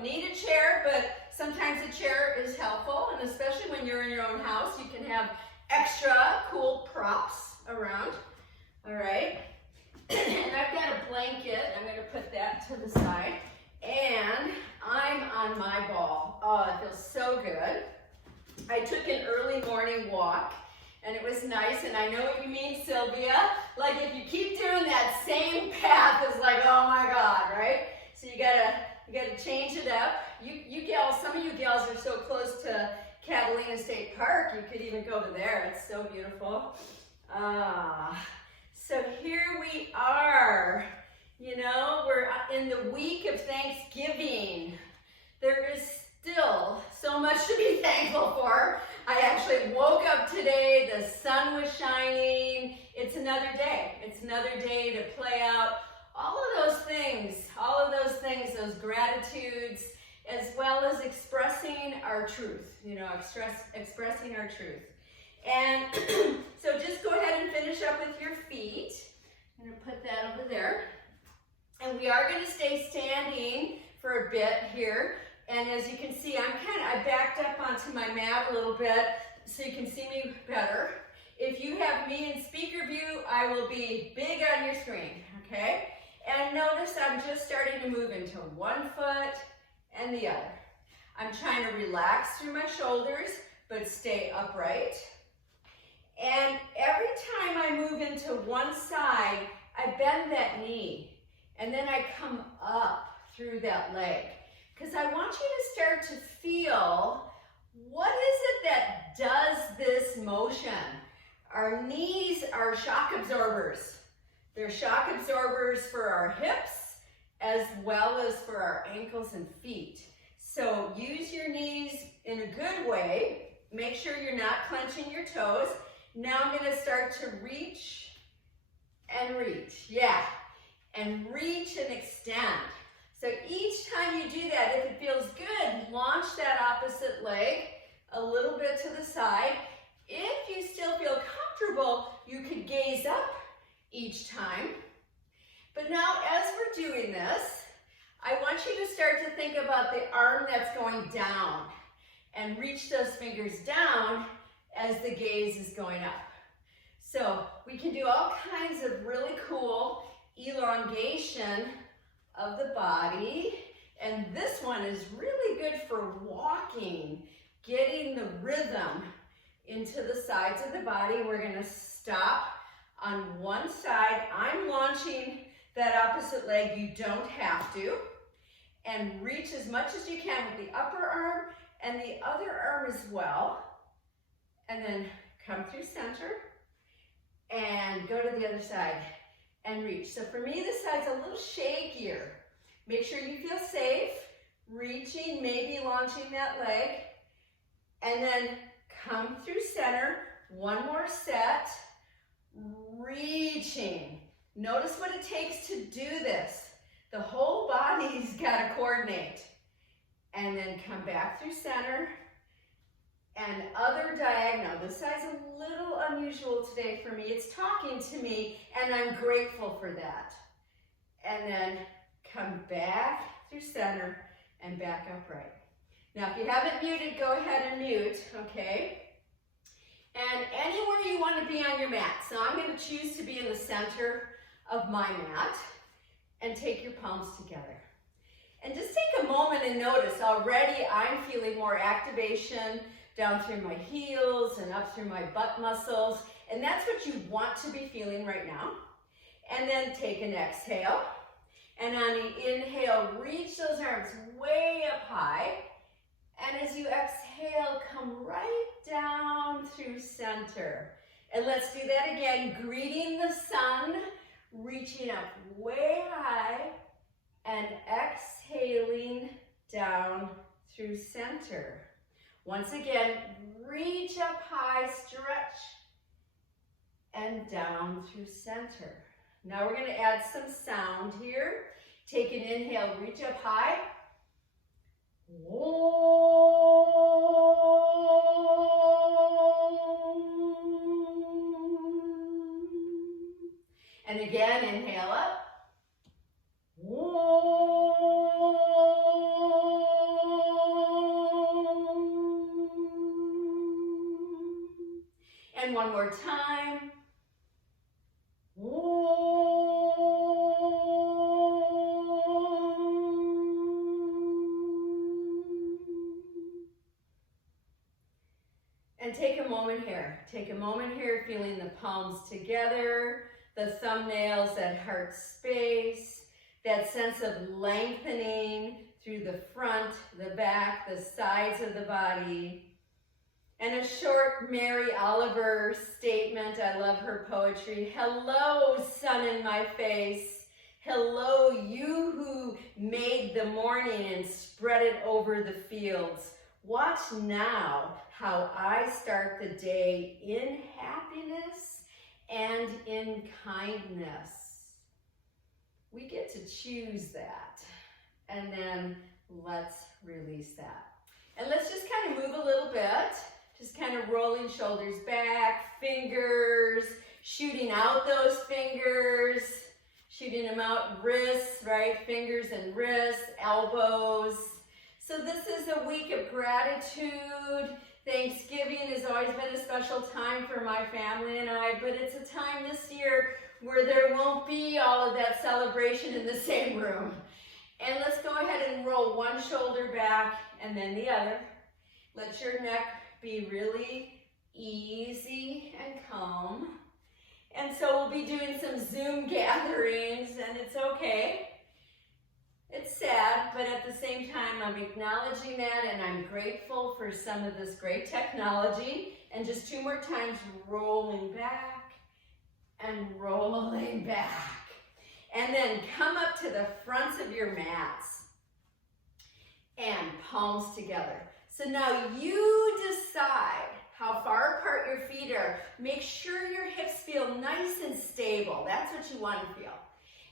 don't need a chair, but sometimes a chair is helpful, and especially when you're in your own house, you can have extra cool props around. All right, and I've got a blanket. I'm going to put that to the side, and I'm on my ball. Oh, it feels so good. I took an early morning walk, and it was nice, and I know what you mean, Sylvia. Like, if you keep doing that same path, it's like, oh my God, right? So you gotta change it up. You gals, some of you gals are so close to Catalina State Park, you could even go to there. It's so beautiful. So here we are. You know, we're in the week of Thanksgiving. There is still so much to be thankful for. I actually woke up today, the sun was shining. It's another day. It's another day to play out all of those things, those gratitudes, as well as expressing our truth, you know, expressing our truth. And so just go ahead and finish up with your feet. I'm gonna put that over there. And we are gonna stay standing for a bit here. And as you can see, I backed up onto my mat a little bit so you can see me better. If you have me in speaker view, I will be big on your screen, okay? And notice I'm just starting to move into one foot and the other. I'm trying to relax through my shoulders, but stay upright. And every time I move into one side, I bend that knee, and then I come up through that leg. Because I want you to start to feel, what is it that does this motion? Our knees are shock absorbers. They're shock absorbers for our hips as well as for our ankles and feet. So use your knees in a good way. Make sure you're not clenching your toes. Now I'm going to start to reach and reach. Yeah, and reach and extend. So each time you do that, if it feels good, launch that opposite leg a little bit to the side. If you still feel comfortable, you could gaze up each time. But now as we're doing this, I want you to start to think about the arm that's going down and reach those fingers down as the gaze is going up. So we can do all kinds of really cool elongation of the body, and this one is really good for walking, getting the rhythm into the sides of the body. We're going to stop on one side. I'm launching that opposite leg. You don't have to. And reach as much as you can with the upper arm and the other arm as well. And then come through center and go to the other side and reach. So for me, this side's a little shakier. Make sure you feel safe, reaching, maybe launching that leg, and then come through center, one more set, reaching. Notice what it takes to do this. The whole body's got to coordinate. And then come back through center, and other diagonal. This side's a little unusual today for me. It's talking to me, and I'm grateful for that. And then come back through center and back upright. Now, if you haven't muted, go ahead and mute, okay? And anywhere you want to be on your mat. So I'm going to choose to be in the center of my mat, and take your palms together. And just take a moment and notice, already I'm feeling more activation down through my heels and up through my butt muscles. And that's what you want to be feeling right now. And then take an exhale. And on the inhale, reach those arms way up high. And as you exhale, come right down through center. And let's do that again, greeting the sun, reaching up way high, and exhaling down through center. Once again, reach up high, stretch, and down through center. Now we're going to add some sound here. Take an inhale, reach up high. And again, inhale up. And one more time. And take a moment here. Take a moment here, feeling the palms together, the thumbnails at heart space, that sense of lengthening through the front, the back, the sides of the body. And a short Mary Oliver statement. I love her poetry. Hello, sun in my face. Hello, you who made the morning and spread it over the fields. Watch now how I start the day in happiness and in kindness. We get to choose that. And then let's release that. And let's just kind of move a little bit. Just kind of rolling shoulders back, fingers, shooting out those fingers, shooting them out, wrists, right? Fingers and wrists, elbows. So this is a week of gratitude. Thanksgiving has always been a special time for my family and I, but it's a time this year where there won't be all of that celebration in the same room. And let's go ahead and roll one shoulder back and then the other. Let your neck be really easy and calm. And so we'll be doing some Zoom gatherings, and it's okay. It's sad, but at the same time, I'm acknowledging that, and I'm grateful for some of this great technology. And just two more times, rolling back and rolling back. And then come up to the fronts of your mats and palms together. So now you decide how far apart your feet are. Make sure your hips feel nice and stable. That's what you want to feel.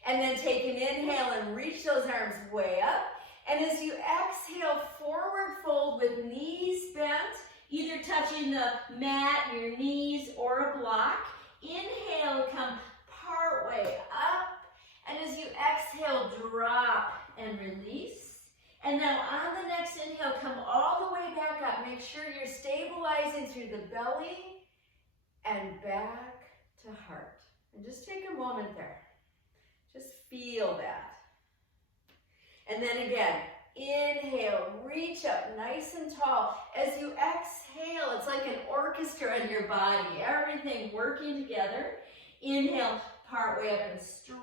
And then take an inhale and reach those arms way up. And as you exhale, forward fold with knees bent, either touching the mat, your knees, or a block. Inhale, come part way up. And as you exhale, drop and release. And now on the next inhale, come all the way back up. Make sure you're stabilizing through the belly and back to heart. And just take a moment there. Just feel that. And then again, inhale, reach up nice and tall. As you exhale, it's like an orchestra in your body. Everything working together. Inhale, part way up and stretch.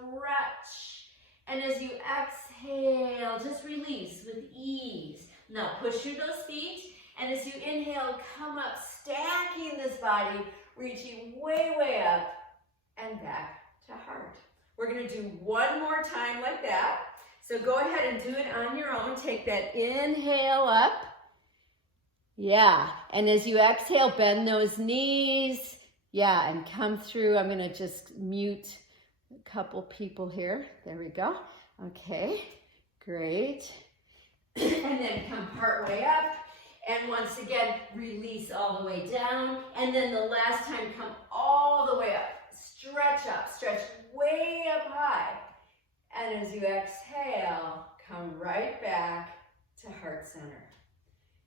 And as you exhale, just release with ease. Now push through those feet. And as you inhale, come up, stacking this body, reaching way, way up and back to heart. We're going to do one more time like that. So go ahead and do it on your own. Take that inhale up. Yeah. And as you exhale, bend those knees. Yeah. And come through. I'm going to just mute a couple people here. There we go. Okay. Great. And then come part way up. And once again, release all the way down. And then the last time, come all the way up. Stretch up. Stretch way up high. And as you exhale, come right back to heart center.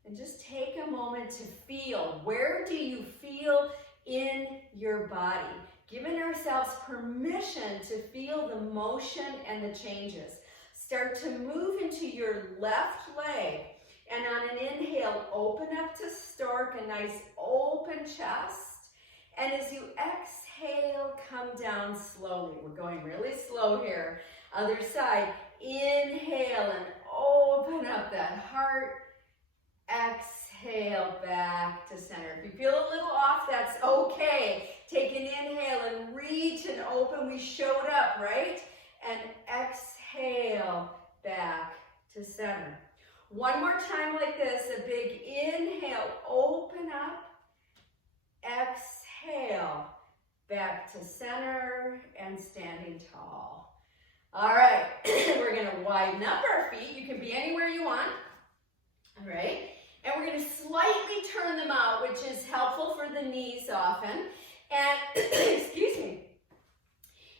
And just take a moment to feel. Where do you feel in your body? Giving ourselves permission to feel the motion and the changes. Start to move into your left leg. And on an inhale, open up to stork, a nice open chest. And as you exhale, come down slowly. We're going really slow here. Other side, inhale and open up that heart. Exhale back to center. If you feel a little off, that's okay. Take an inhale and reach and open. We showed up, right? And exhale back to center. One more time like this, a big inhale, open up. Exhale back to center and standing tall. All right, we're going to widen up our feet. You can be anywhere you want. All right, and we're going to slightly turn them out, which is helpful for the knees often. And, excuse me,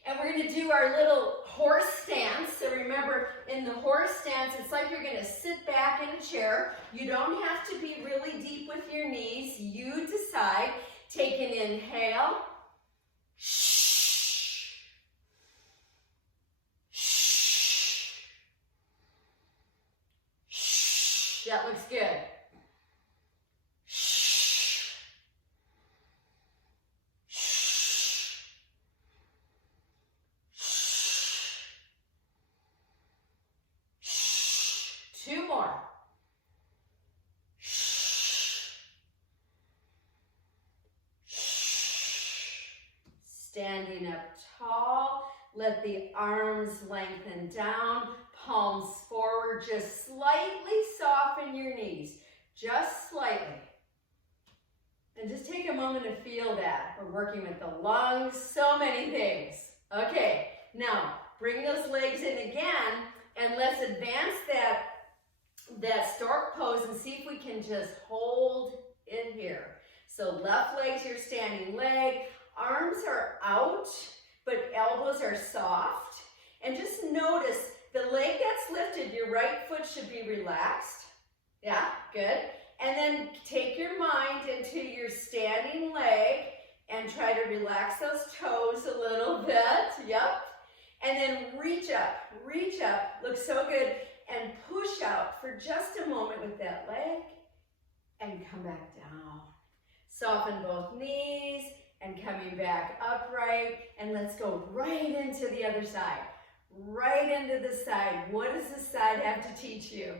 and we're going to do our little horse stance. So remember, in the horse stance, it's like you're going to sit back in a chair. You don't have to be really deep with your knees. You decide. Take an inhale. That looks good. 2 more. Standing up tall, let the arms lengthen down, palms forward, just slightly soften your knees, just slightly. And just take a moment to feel that. We're working with the lungs, so many things. Okay, now bring those legs in again, and let's advance that stork pose and see if we can just hold it here. So left leg's your standing leg, arms are out, but elbows are soft. And just notice the leg that's lifted, your right foot should be relaxed. Yeah, good. And then take your mind into your standing leg and try to relax those toes a little bit. Yep. And then reach up, looks so good. And push out for just a moment with that leg and come back down. Soften both knees and coming back upright. And let's go right into the other side. Right into the side. What does this side have to teach you?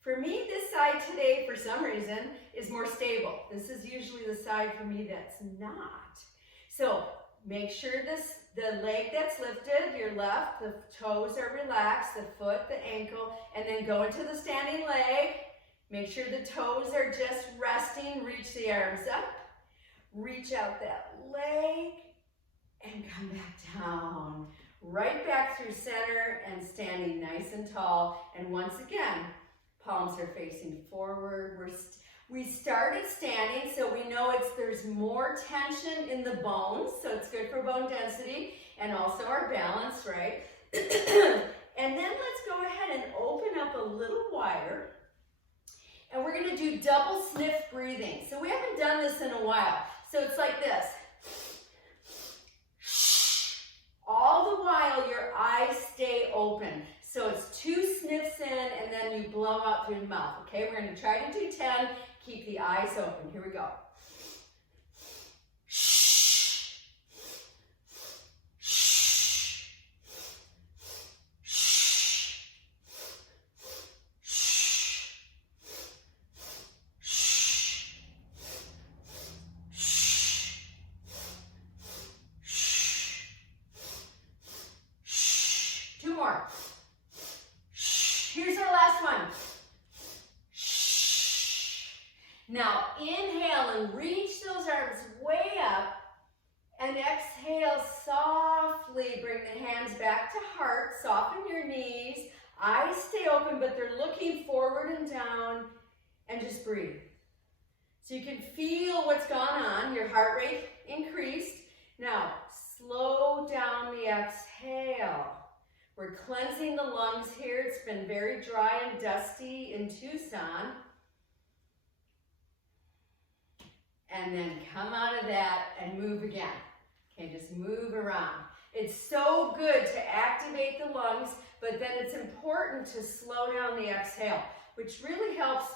For me, this side today, for some reason, is more stable. This is usually the side for me that's not. So make sure the leg that's lifted, your left, the toes are relaxed, the foot, the ankle, and then go into the standing leg. Make sure the toes are just resting. Reach the arms up. Reach out that leg and come back down. Right back through center and standing nice and tall. And once again, palms are facing forward. We started standing, so we know there's more tension in the bones, so it's good for bone density and also our balance, right? And then let's go ahead and open up a little wider. And we're going to do double sniff breathing. So we haven't done this in a while. So it's like this. All the while your eyes stay open. So it's 2 sniffs in and then you blow out through the mouth. Okay, we're going to try to do 10. Keep the eyes open. Here we go. Here's our last one. Now inhale and reach those arms way up, and exhale softly. Bring the hands back to heart. Soften your knees. Eyes stay open, but they're looking forward and down, and just breathe. So you can feel what's gone on. Your heart rate increased. Now slow down the exhale. We're cleansing the lungs here. It's been very dry and dusty in Tucson. And then come out of that and move again. Okay, just move around. It's so good to activate the lungs, but then it's important to slow down the exhale, which really helps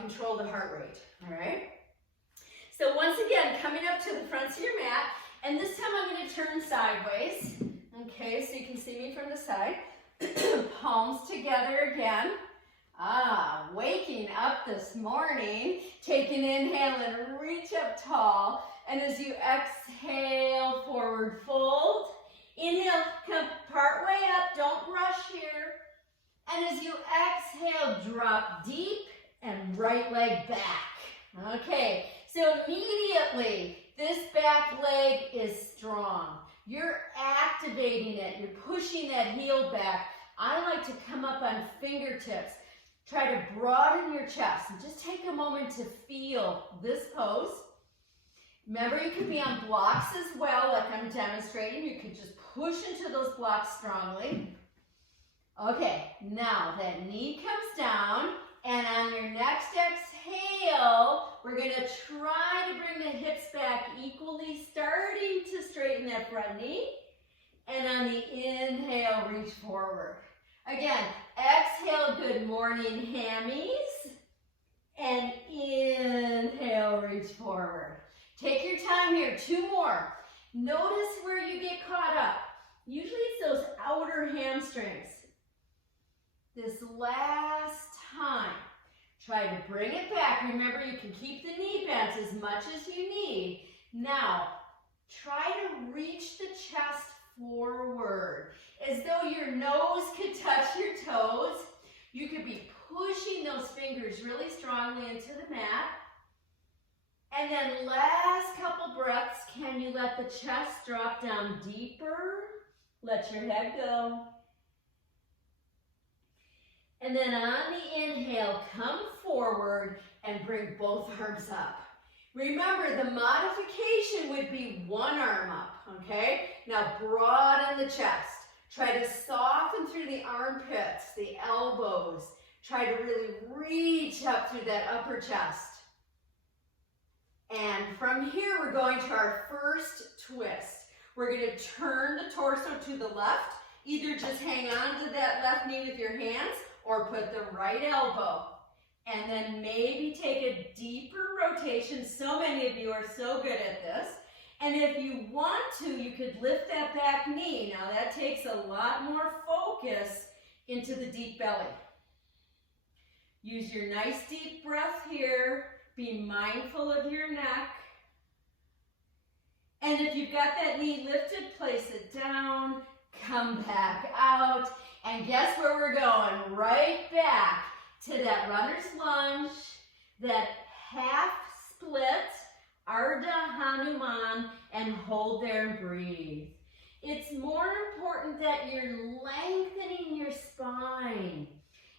control the heart rate, all right? So once again, coming up to the front of your mat, and this time I'm going to turn sideways. Okay, so you can see me from the side. Palms together again. Waking up this morning. Take an inhale and reach up tall. And as you exhale, forward fold. Inhale, come part way up. Don't rush here. And as you exhale, drop deep and right leg back. Okay, so immediately this back leg is strong. You're activating it. You're pushing that heel back. I like to come up on fingertips. Try to broaden your chest. And just take a moment to feel this pose. Remember, you could be on blocks as well, like I'm demonstrating. You could just push into those blocks strongly. Okay, now that knee comes down. And on your next exhale, we're going to try to bring the hips back that front knee. And on the inhale, reach forward. Again, exhale, good morning, hammies. And inhale, reach forward. Take your time here, 2 more. Notice where you get caught up. Usually it's those outer hamstrings. This last time, try to bring it back. Remember, you can keep the knee bent as much as you need. Now, try to reach the chest forward, as though your nose could touch your toes. You could be pushing those fingers really strongly into the mat. And then last couple breaths, can you let the chest drop down deeper? Let your head go. And then on the inhale, come forward and bring both arms up. Remember, the modification would be one arm up, okay? Now broaden the chest. Try to soften through the armpits, the elbows. Try to really reach up through that upper chest. And from here, we're going to our first twist. We're going to turn the torso to the left. Either just hang on to that left knee with your hands or put the right elbow. And then maybe take a deeper rotation. So many of you are so good at this. And if you want to, you could lift that back knee. Now that takes a lot more focus into the deep belly. Use your nice deep breath here. Be mindful of your neck. And if you've got that knee lifted, place it down. Come back out. And guess where we're going? Right back to that runner's lunge, that half split, Ardha Hanuman, and hold there and breathe. It's more important that you're lengthening your spine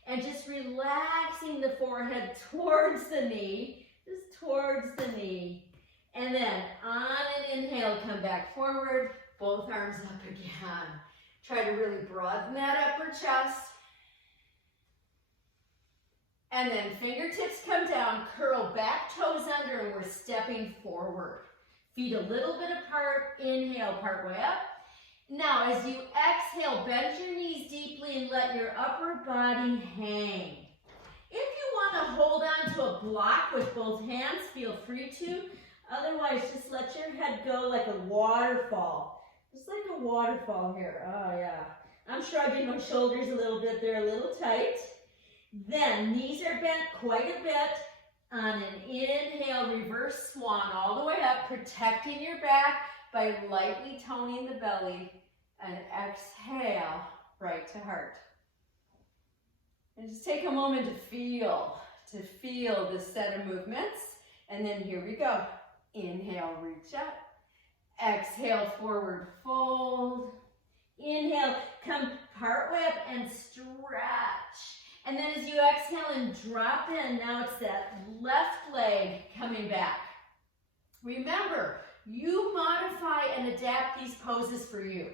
and just relaxing the forehead towards the knee, just towards the knee. And then on an inhale, come back forward, both arms up again. Try to really broaden that upper chest. And then fingertips come down, curl back toes under, and we're stepping forward. Feet a little bit apart, inhale, part way up. Now, as you exhale, bend your knees deeply and let your upper body hang. If you want to hold on to a block with both hands, feel free to. Otherwise, just let your head go like a waterfall. Just like a waterfall here. Oh, yeah. I'm shrugging my shoulders a little bit. They're a little tight. Then, knees are bent quite a bit. On an inhale, reverse swan all the way up, protecting your back by lightly toning the belly. And exhale, right to heart. And just take a moment to feel this set of movements. And then here we go. Inhale, reach up. Exhale, forward fold. Inhale, come part way up and stretch. And then as you exhale and drop in, now it's that left leg coming back. Remember, you modify and adapt these poses for you.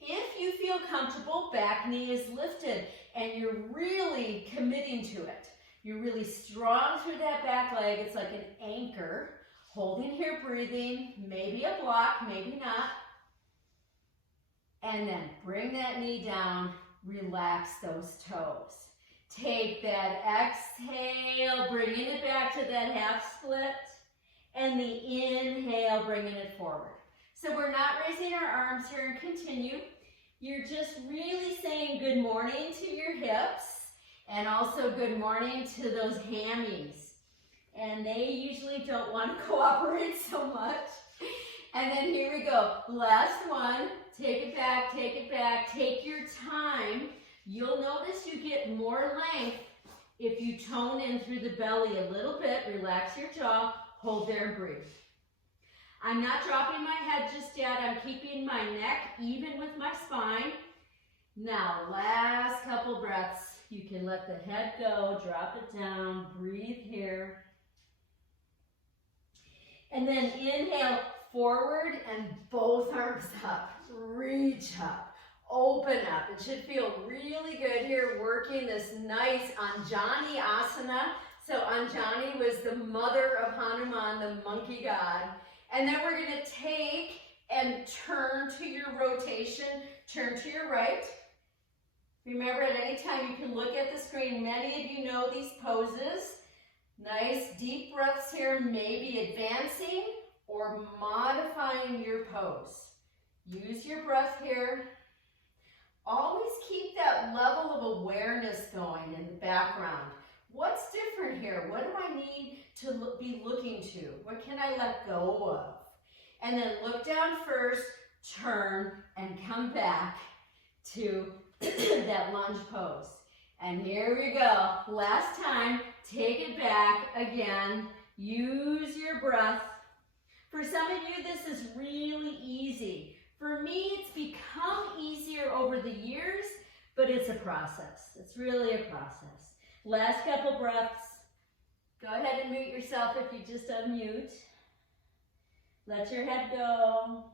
If you feel comfortable, back knee is lifted and you're really committing to it. You're really strong through that back leg. It's like an anchor. Holding here, breathing, maybe a block, maybe not. And then bring that knee down, relax those toes. Take that exhale, bringing it back to that half split, and the inhale, bringing it forward. So we're not raising our arms here and continue. You're just really saying good morning to your hips, and also good morning to those hammies. And they usually don't want to cooperate so much. And then here we go. Last one. Take it back, take it back. Take your time. You'll notice you get more length if you tone in through the belly a little bit. Relax your jaw. Hold there and breathe. I'm not dropping my head just yet. I'm keeping my neck even with my spine. Now, last couple breaths. You can let the head go. Drop it down. Breathe here. And then inhale forward and both arms up. Reach up. Open up. It should feel really good here working this nice Anjani Asana. So Anjani was the mother of Hanuman, the monkey god. And then we're going to take and turn to your rotation, turn to your right. Remember, at any time you can look at the screen. Many of you know these poses. Nice deep breaths here, maybe advancing or modifying your pose. Use your breath here. Always keep that level of awareness going in the background. What's different here? What do I need to be looking to? What can I let go of? And then look down first, turn, and come back to that lunge pose. And here we go. Last time, take it back again. Use your breath. For some of you, this is really easy. For me, it's become easier over the years, but it's a process. It's really a process. Last couple breaths. Go ahead and mute yourself if you just unmute. Let your head go.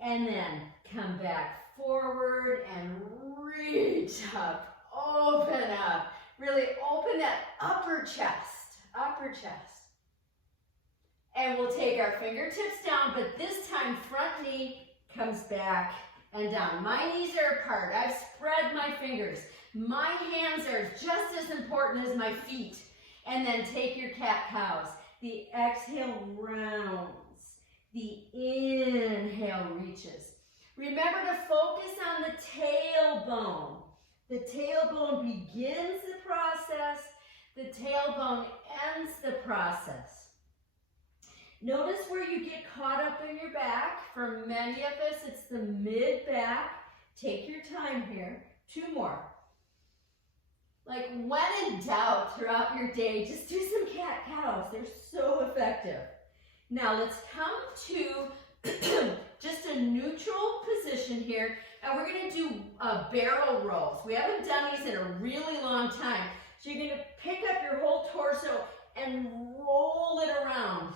And then come back forward and reach up. Open up. Really open that upper chest. Upper chest. And we'll take our fingertips down, but this time front knee comes back and down. My knees are apart. I've spread my fingers. My hands are just as important as my feet. And then take your cat-cows. The exhale rounds. The inhale reaches. Remember to focus on the tailbone. The tailbone begins the process. The tailbone ends the process. Notice where you get caught up in your back. For many of us, it's the mid-back. Take your time here. 2 more. Like when in doubt throughout your day, just do some cat-cows. They're so effective. Now let's come to just a neutral position here, and we're going to do barrel rolls. We haven't done these in a really long time. So you're going to pick up your whole torso and roll it around.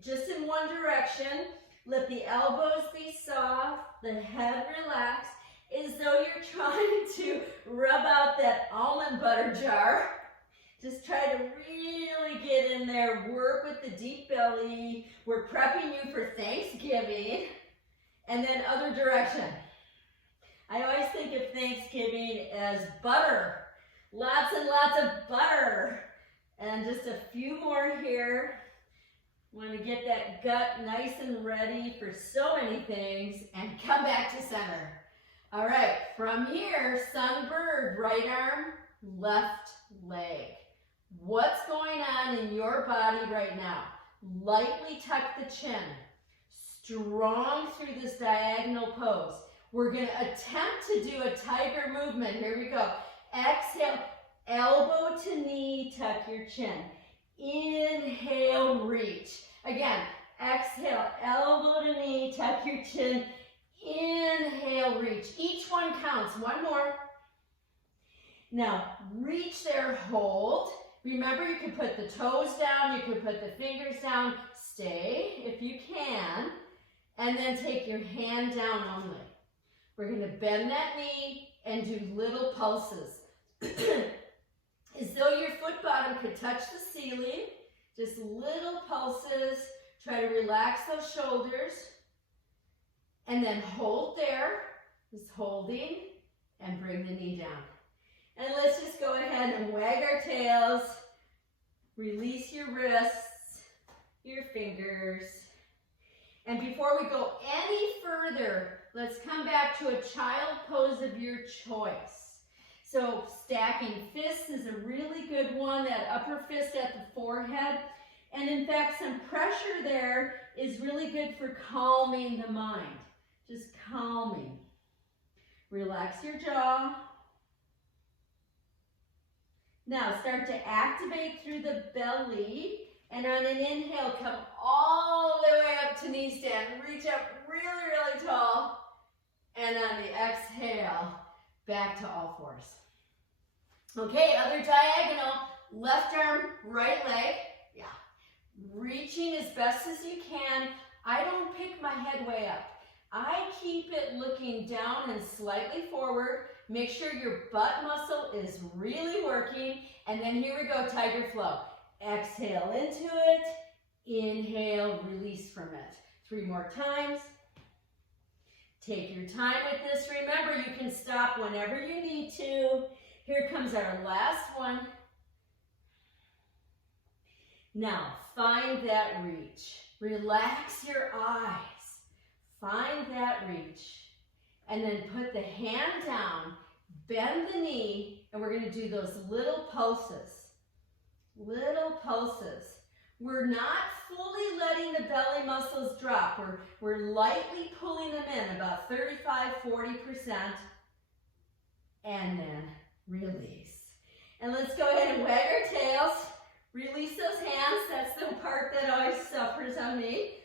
Just in one direction. Let the elbows be soft, the head relax, as though you're trying to rub out that almond butter jar. Just try to really get in there, work with the deep belly. We're prepping you for Thanksgiving. And then other direction. I always think of Thanksgiving as butter. Lots and lots of butter. And just a few more here. Want to get that gut nice and ready for so many things. And come back to center. All right, from here, sunbird, right arm, left leg. What's going on in your body right now? Lightly tuck the chin. Strong through this diagonal pose. We're going to attempt to do a tiger movement. Here we go. Exhale, elbow to knee, tuck your chin. Inhale, reach. Again, exhale, elbow to knee, tuck your chin. Inhale, reach. Each one counts. One more. Now, reach there, hold. Remember, you can put the toes down, you can put the fingers down. Stay if you can. And then take your hand down only. We're going to bend that knee and do little pulses. As though your foot bottom could touch the ceiling. Just little pulses. Try to relax those shoulders. And then hold there. Just holding. And bring the knee down. And let's just go ahead and wag our tails. Release your wrists, your fingers. And before we go any further, let's come back to a child pose of your choice. So stacking fists is a really good one, that upper fist at the forehead. And in fact, some pressure there is really good for calming the mind. Just calming. Relax your jaw. Now start to activate through the belly. And on an inhale, come all the way up to knee stand. Reach up really, really tall. And on the exhale, back to all fours. Okay, other diagonal. Left arm, right leg. Yeah. Reaching as best as you can. I don't pick my head way up. I keep it looking down and slightly forward. Make sure your butt muscle is really working. And then here we go, tiger flow. Exhale into it. Inhale, release from it. 3 more times. Take your time with this. Remember, you can stop whenever you need to. Here comes our last one. Now, find that reach. Relax your eyes. Find that reach. And then put the hand down, bend the knee, and we're going to do those little pulses. Little pulses. We're not fully letting the belly muscles drop. We're lightly pulling them in, about 35–40%. And then release. And let's go ahead and wag our tails. Release those hands. That's the part that always suffers on me.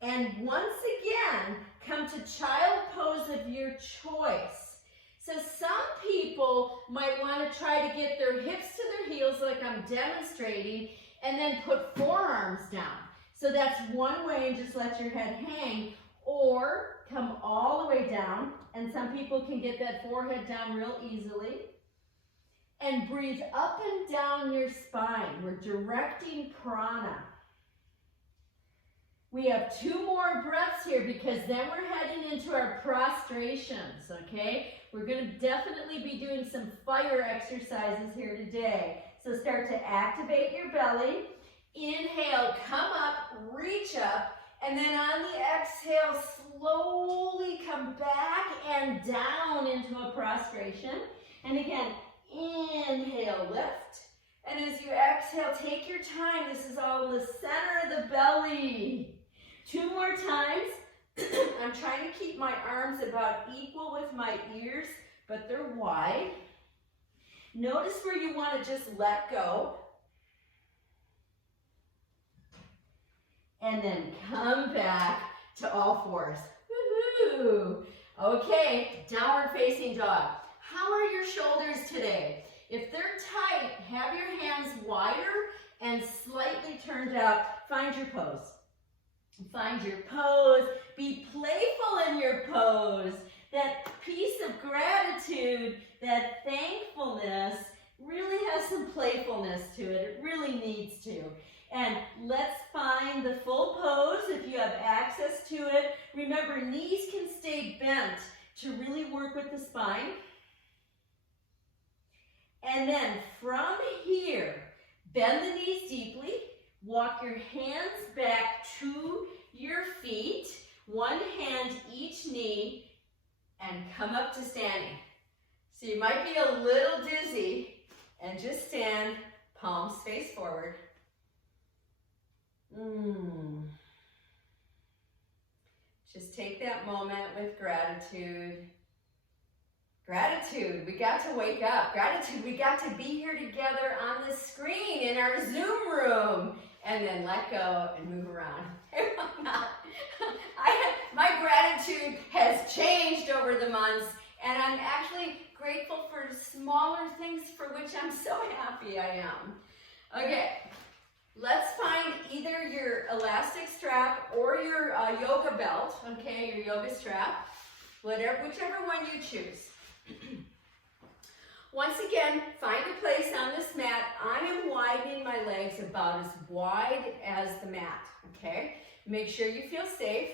And once again, come to child pose of your choice. So some people might want to try to get their hips to their heels like I'm demonstrating and then put forearms down. So that's one way, and just let your head hang, or come all the way down, and some people can get that forehead down real easily. And breathe up and down your spine. We're directing prana. We have 2 more breaths here because then we're heading into our prostrations, okay? We're going to definitely be doing some fire exercises here today. So start to activate your belly. Inhale, come up, reach up, and then on the exhale, slowly come back and down into a prostration. And again, inhale, lift. And as you exhale, take your time. This is all in the center of the belly. 2 more times. I'm trying to keep my arms about equal with my ears, but they're wide. Notice where you want to just let go. And then come back to all fours. Woohoo! Okay, downward facing dog. How are your shoulders today? If they're tight, have your hands wider and slightly turned out. Find your pose. Find your pose. Be playful in your pose. That piece of gratitude, that thankfulness really has some playfulness to it. It really needs to. And let's find the full pose if you have access to it. Remember, knees can stay bent to really work with the spine. And then from here, bend the knees deeply. Walk your hands back to your feet. One hand each knee. And come up to standing. So you might be a little dizzy. And just stand, palms face forward. Just take that moment with gratitude. Gratitude, we got to wake up. Gratitude, we got to be here together on the screen in our Zoom room. And then let go and move around. My gratitude has changed over the months, and I'm actually grateful for smaller things for which I'm so happy I am. Okay, let's find either your elastic strap or your yoga belt, okay, your yoga strap, whichever one you choose. Once again, find a place on this mat. I am widening my legs about as wide as the mat, okay? Make sure you feel safe.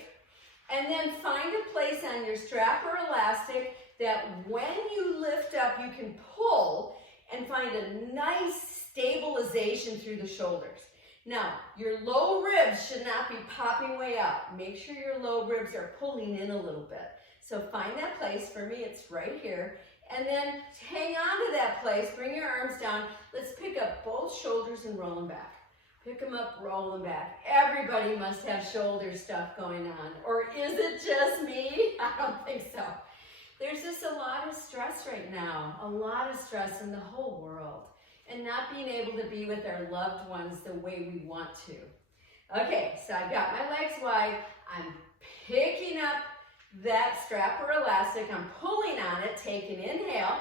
And then find a place on your strap or elastic that when you lift up, you can pull and find a nice stabilization through the shoulders. Now, your low ribs should not be popping way up. Make sure your low ribs are pulling in a little bit. So find that place. For me, it's right here. And then hang on to that place. Bring your arms down. Let's pick up both shoulders and roll them back. Pick them up, roll them back. Everybody must have shoulder stuff going on. Or is it just me? I don't think so. There's just a lot of stress right now. A lot of stress in the whole world. And not being able to be with our loved ones the way we want to. Okay, so I've got my legs wide. I'm picking up that strap or elastic. I'm pulling on it. Take an inhale.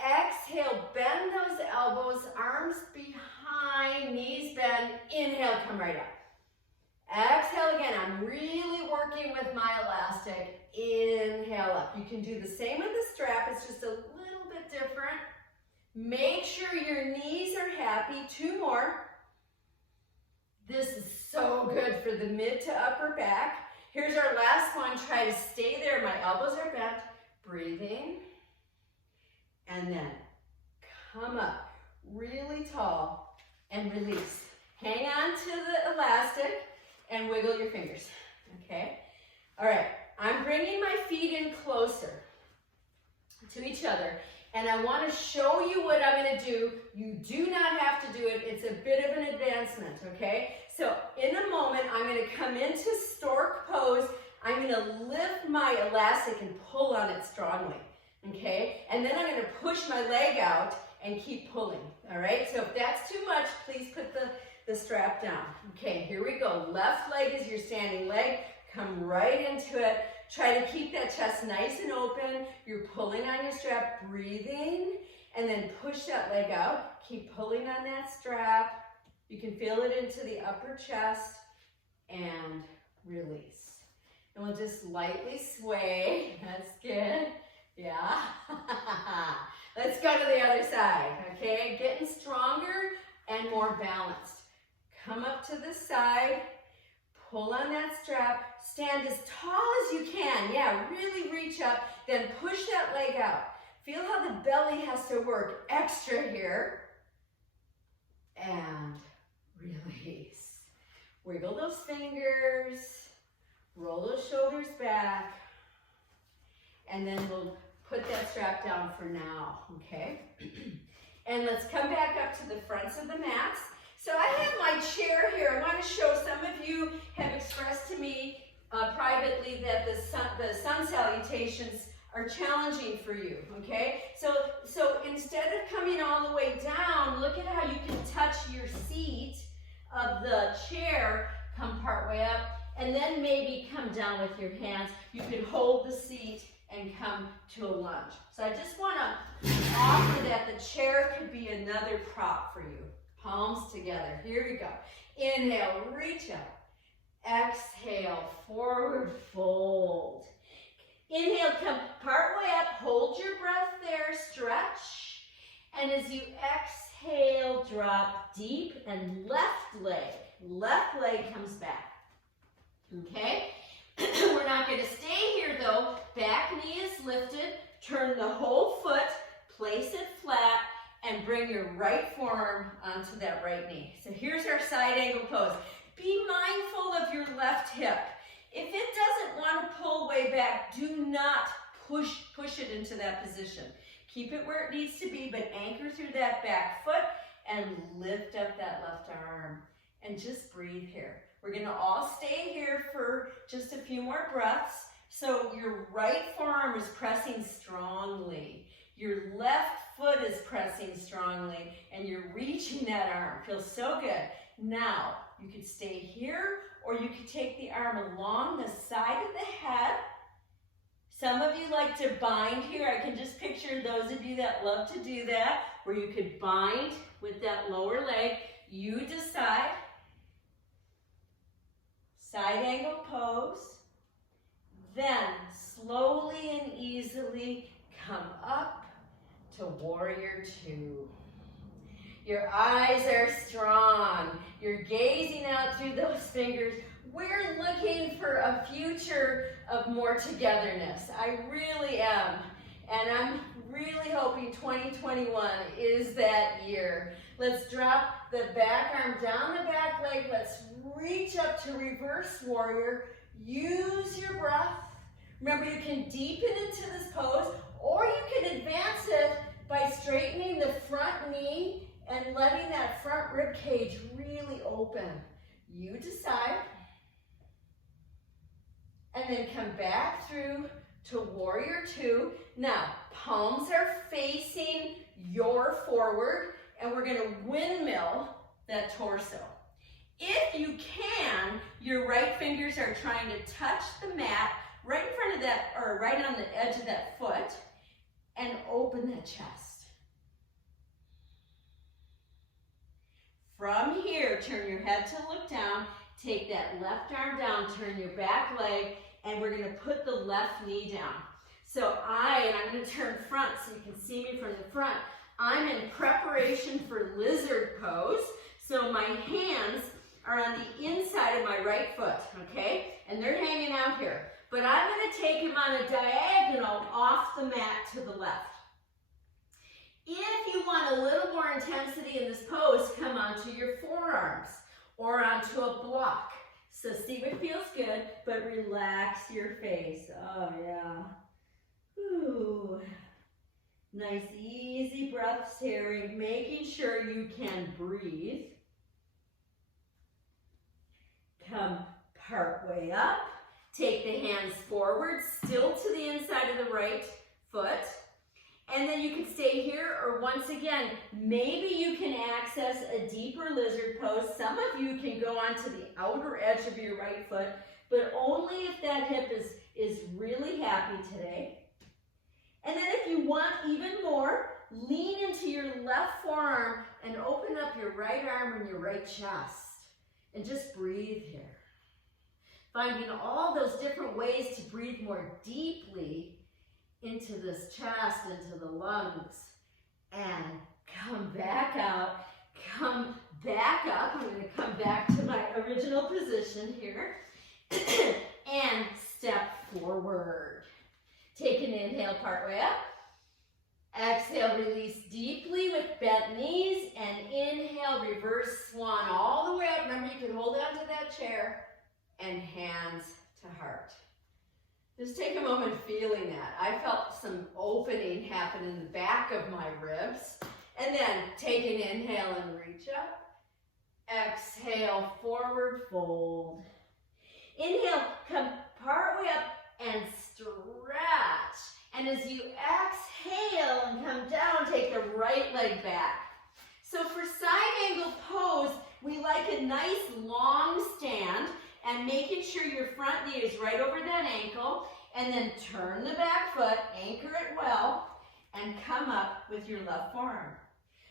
Exhale, bend those elbows, arms behind, knees bend. Inhale, come right up. Exhale again. I'm really working with my elastic. Inhale up. You can do the same with the strap. It's just a little bit different. Make sure your knees are happy. 2 more. This is so good for the mid to upper back. Here's our last one. Try to stay there. My elbows are bent. Breathing. And then come up really tall and release. Hang on to the elastic and wiggle your fingers. Okay? All right. I'm bringing my feet in closer to each other. And I want to show you what I'm going to do. You do not have to do it. It's a bit of an advancement, okay? So in a moment, I'm going to come into stork pose. I'm going to lift my elastic and pull on it strongly, okay? And then I'm going to push my leg out and keep pulling, all right? So if that's too much, please put the strap down. Okay, here we go. Left leg is your standing leg. Come right into it. Try to keep that chest nice and open. You're pulling on your strap, breathing, and then push that leg out. Keep pulling on that strap. You can feel it into the upper chest and release. And we'll just lightly sway. That's good. Yeah. Let's go to the other side, okay? Getting stronger and more balanced. Come up to the side. Pull on that strap, stand as tall as you can. Yeah, really reach up, then push that leg out. Feel how the belly has to work extra here. And release. Wiggle those fingers, roll those shoulders back, and then we'll put that strap down for now, okay? And let's come back up to the fronts of the mats. So I have my chair here. I want to show, some of you have expressed to me privately that the sun salutations are challenging for you, okay? So instead of coming all the way down, look at how you can touch your seat of the chair, come part way up, and then maybe come down with your hands. You can hold the seat and come to a lunge. So I just want to offer that the chair could be another prop for you. Palms together. Here we go. Inhale, reach up. Exhale, forward fold. Inhale, come part way up. Hold your breath there. Stretch. And as you exhale, drop deep and left leg comes back. Okay? We're not going to stay here though. Back knee is lifted. Turn the whole foot. Place it flat. And bring your right forearm onto that right knee. So here's our side angle pose. Be mindful of your left hip. If it doesn't want to pull way back, do not push it into that position. Keep it where it needs to be, but anchor through that back foot and lift up that left arm. And just breathe here. We're going to all stay here for just a few more breaths. So your right forearm is pressing strongly. Your left foot is pressing strongly, and you're reaching that arm. Feels so good. Now, you could stay here, or you could take the arm along the side of the head. Some of you like to bind here. I can just picture those of you that love to do that, where you could bind with that lower leg. You decide. Side angle pose. Then, slowly and easily come up to warrior two. Your eyes are strong. You're gazing out through those fingers. We're looking for a future of more togetherness. I really am. And I'm really hoping 2021 is that year. Let's drop the back arm down the back leg. Let's reach up to reverse warrior. Use your breath. Remember, you can deepen into this pose, or you can advance it by straightening the front knee and letting that front rib cage really open. You decide. And then come back through to warrior two. Now, palms are facing your forward, and we're going to windmill that torso. If you can, your right fingers are trying to touch the mat right in front of that, or right on the edge of that foot, and open the chest. From here, turn your head to look down, take that left arm down, turn your back leg, and we're going to put the left knee down. So I'm going to turn front so you can see me from the front. I'm in preparation for lizard pose. So my hands are on the inside of my right foot, okay? And they're hanging out here. But I'm going to take them on a diagonal off the mat to the left. If you want a little more intensity in this pose, come onto your forearms or onto a block. So see what feels good, but relax your face. Oh, yeah. Ooh. Nice, easy breaths here, making sure you can breathe. Come part way up. Take the hands forward, still to the inside of the right foot. And then you can stay here, or once again, maybe you can access a deeper lizard pose. Some of you can go onto the outer edge of your right foot, but only if that hip is really happy today. And then if you want even more, lean into your left forearm and open up your right arm and your right chest. And just breathe here. Finding all those different ways to breathe more deeply into this chest, into the lungs. And come back out, come back up. I'm going to come back to my original position here. And step forward. Take an inhale partway up. Exhale, release deeply with bent knees. And inhale, reverse swan all the way up. Remember, you can hold on to that chair. And hands to heart. Just take a moment feeling that. I felt some opening happen in the back of my ribs. And then take an inhale and reach up. Exhale, forward fold. Inhale, come partway up and stretch. And as you exhale and come down, take the right leg back. So for side angle pose, we like a nice long stand and making sure your front knee is right over that ankle, and then turn the back foot, anchor it well, and come up with your left forearm.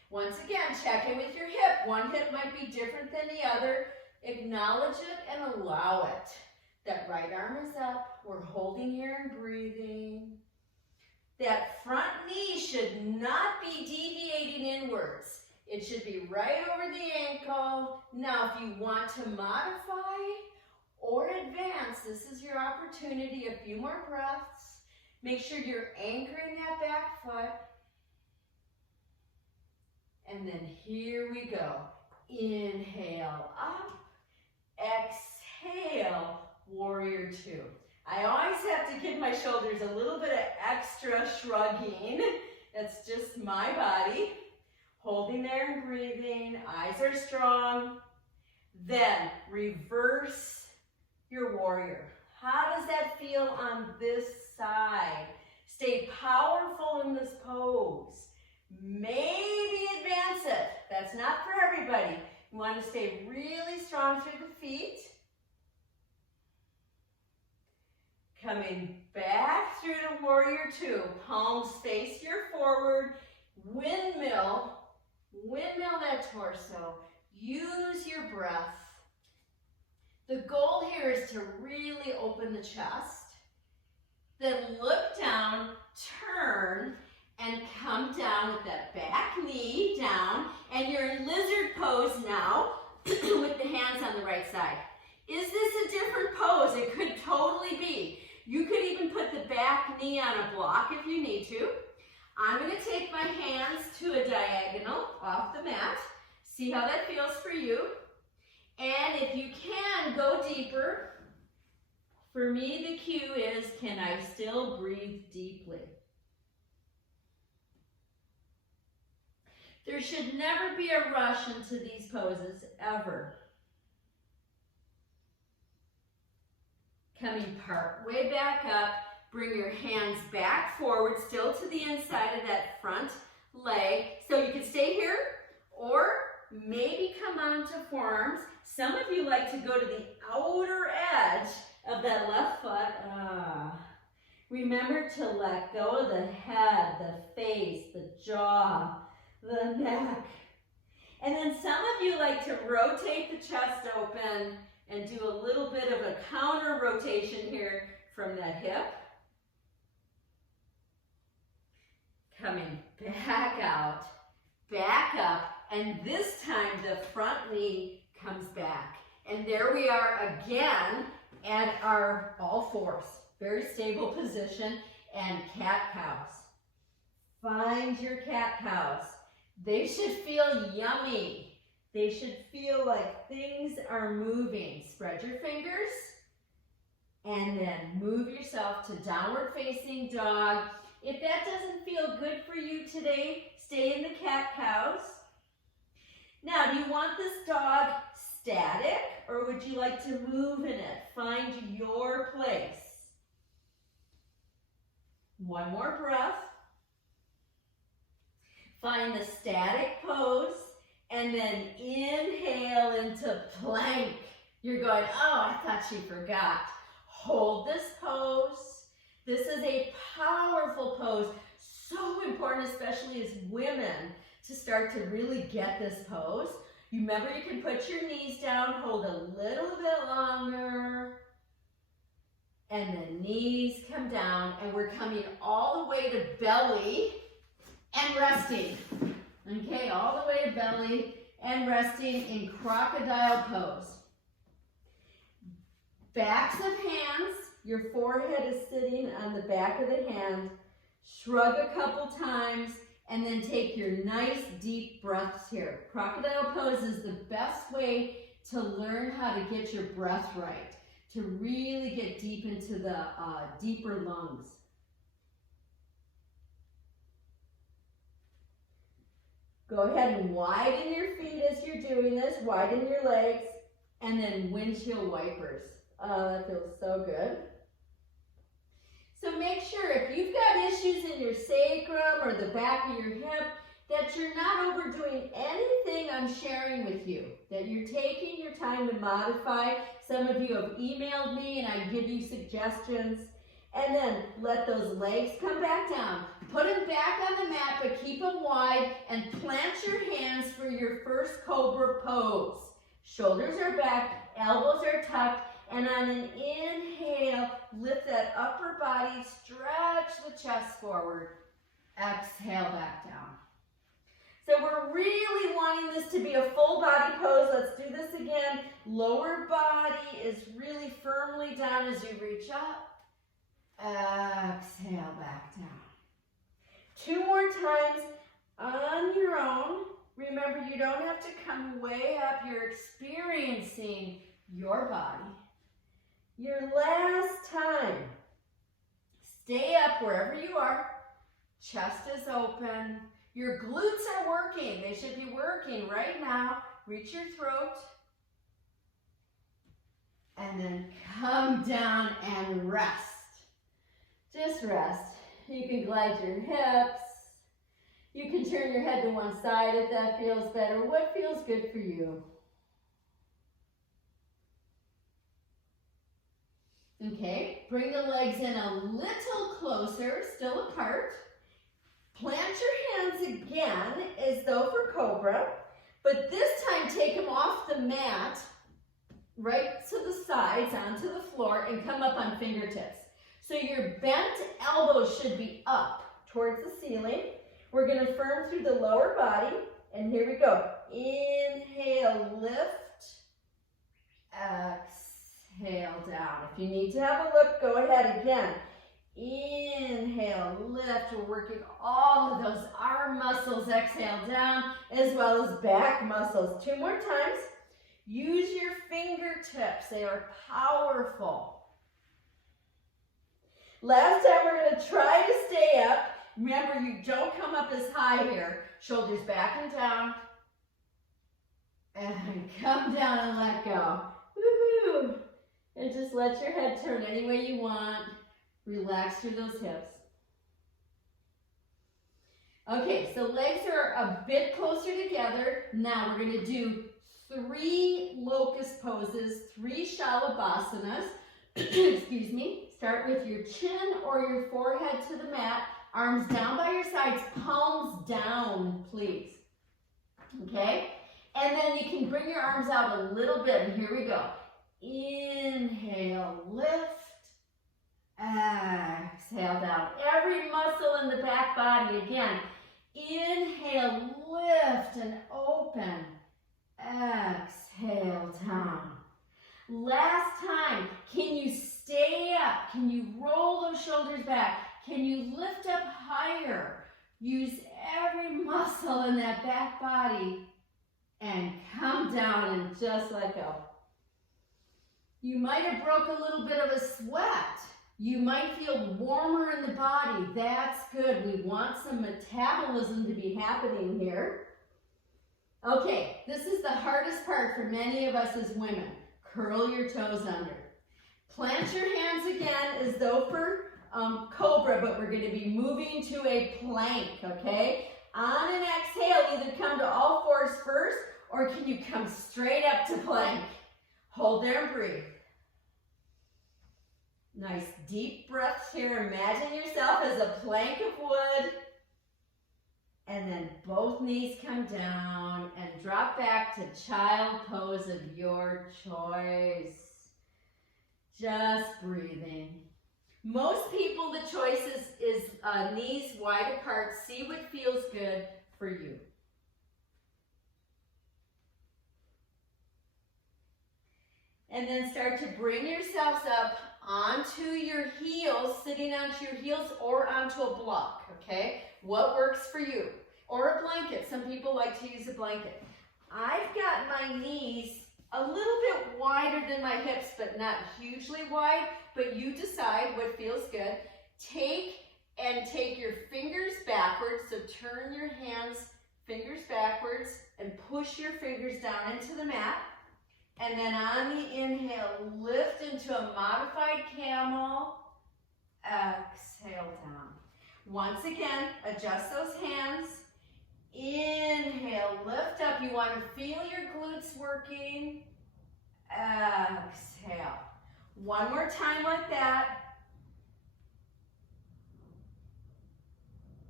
Once again, check in with your hip. One hip might be different than the other. Acknowledge it and allow it. That right arm is up. We're holding here and breathing. That front knee should not be deviating inwards. It should be right over the ankle. Now, if you want to modify or advance, this is your opportunity. A few more breaths. Make sure you're anchoring that back foot. And then here we go. Inhale up. Exhale, warrior two. I always have to give my shoulders a little bit of extra shrugging. That's just my body. Holding there and breathing. Eyes are strong. Then reverse your warrior. How does that feel on this side? Stay powerful in this pose. Maybe advance it. That's not for everybody. You want to stay really strong through the feet. Coming back through to warrior two. Palms face your forward. Windmill that torso. Use your breath. The goal here is to really open the chest. Then look down, turn, and come down with that back knee down. And you're in lizard pose now with the hands on the right side. Is this a different pose? It could totally be. You could even put the back knee on a block if you need to. I'm going to take my hands to a diagonal off the mat. See how that feels for you. And if you can, go deeper. For me, the cue is, can I still breathe deeply? There should never be a rush into these poses, ever. Coming part way back up, bring your hands back forward, still to the inside of that front leg. So you can stay here, or maybe come onto forearms. Some of you like to go to the outer edge of that left foot. Remember to let go of the head, the face, the jaw, the neck. And then some of you like to rotate the chest open and do a little bit of a counter rotation here from that hip. Coming back out, back up, and this time the front knee comes back. And there we are again at our all fours. Very stable position, and cat-cows. Find your cat-cows. They should feel yummy. They should feel like things are moving. Spread your fingers and then move yourself to downward facing dog. If that doesn't feel good for you today, stay in the cat-cows. Now, do you want this dog static or would you like to move in it? Find your place. One more breath. Find the static pose and then inhale into plank. You're going, oh, I thought she forgot. Hold this pose. This is a powerful pose. So important, especially as women, to start to really get this pose. You remember you can put your knees down, hold a little bit longer, and the knees come down, and we're coming all the way to belly and resting. Okay, all the way to belly and resting in crocodile pose. Backs of hands, your forehead is sitting on the back of the hand. Shrug a couple times and then take your nice deep breaths here. Crocodile pose is the best way to learn how to get your breath right, to really get deep into the deeper lungs. Go ahead and widen your feet as you're doing this, widen your legs, and then windshield wipers. That feels so good. So make sure if you've got issues in your sacrum or the back of your hip, that you're not overdoing anything I'm sharing with you, that you're taking your time to modify. Some of you have emailed me and I give you suggestions. And then let those legs come back down. Put them back on the mat, but keep them wide and plant your hands for your first cobra pose. Shoulders are back, elbows are tucked, and on an inhale, lift that upper body, stretch the chest forward. Exhale back down. So we're really wanting this to be a full body pose. Let's do this again. Lower body is really firmly down as you reach up. Exhale back down. 2 more times on your own. Remember, you don't have to come way up. You're experiencing your body. Your last time. Stay up wherever you are. Chest is open. Your glutes are working. They should be working right now. Reach your throat. And then come down and rest. Just rest. You can glide your hips. You can turn your head to one side if that feels better. What feels good for you? Okay, bring the legs in a little closer, still apart. Plant your hands again as though for cobra, but this time take them off the mat, right to the sides, onto the floor, and come up on fingertips. So your bent elbows should be up towards the ceiling. We're going to firm through the lower body, and here we go. Inhale, lift, exhale down. If you need to have a look, go ahead again. Inhale, lift. We're working all of those arm muscles. Exhale down, as well as back muscles. 2 more times. Use your fingertips. They are powerful. Last time, we're going to try to stay up. Remember, you don't come up as high here. Shoulders back and down. And come down and let go. Woohoo! And just let your head turn any way you want. Relax through those hips. Okay, so legs are a bit closer together. Now we're going to do 3 locust poses, 3 Shalabhasanas. Excuse me. Start with your chin or your forehead to the mat. Arms down by your sides, palms down, please. Okay? And then you can bring your arms out a little bit, and here we go. Inhale, lift, exhale down. Every muscle in the back body, again. Inhale, lift and open. Exhale down. Use every muscle in that back body and come down and just let go. You might have broke a little bit of a sweat. You might feel warmer in the body. That's good. We want some metabolism to be happening here. Okay, this is the hardest part for many of us as women. Curl your toes under. Plant your hands again as though for cobra, but we're going to be moving to a plank, okay? On an exhale, either come to all fours first, or can you come straight up to plank? Hold there and breathe. Nice deep breaths here. Imagine yourself as a plank of wood. And then both knees come down and drop back to child pose of your choice. Just breathing. Most people, the choice is knees wide apart. See what feels good for you. And then start to bring yourselves up onto your heels, sitting onto your heels or onto a block, okay? What works for you? Or a blanket. Some people like to use a blanket. I've got my knees a little bit wider than my hips, but not hugely wide, but you decide what feels good. Take your fingers backwards, so turn your hands, fingers backwards, and push your fingers down into the mat. And then on the inhale, lift into a modified camel. Exhale down. Once again, adjust those hands. Inhale, lift up. You want to feel your glutes working. Exhale. One more time like that.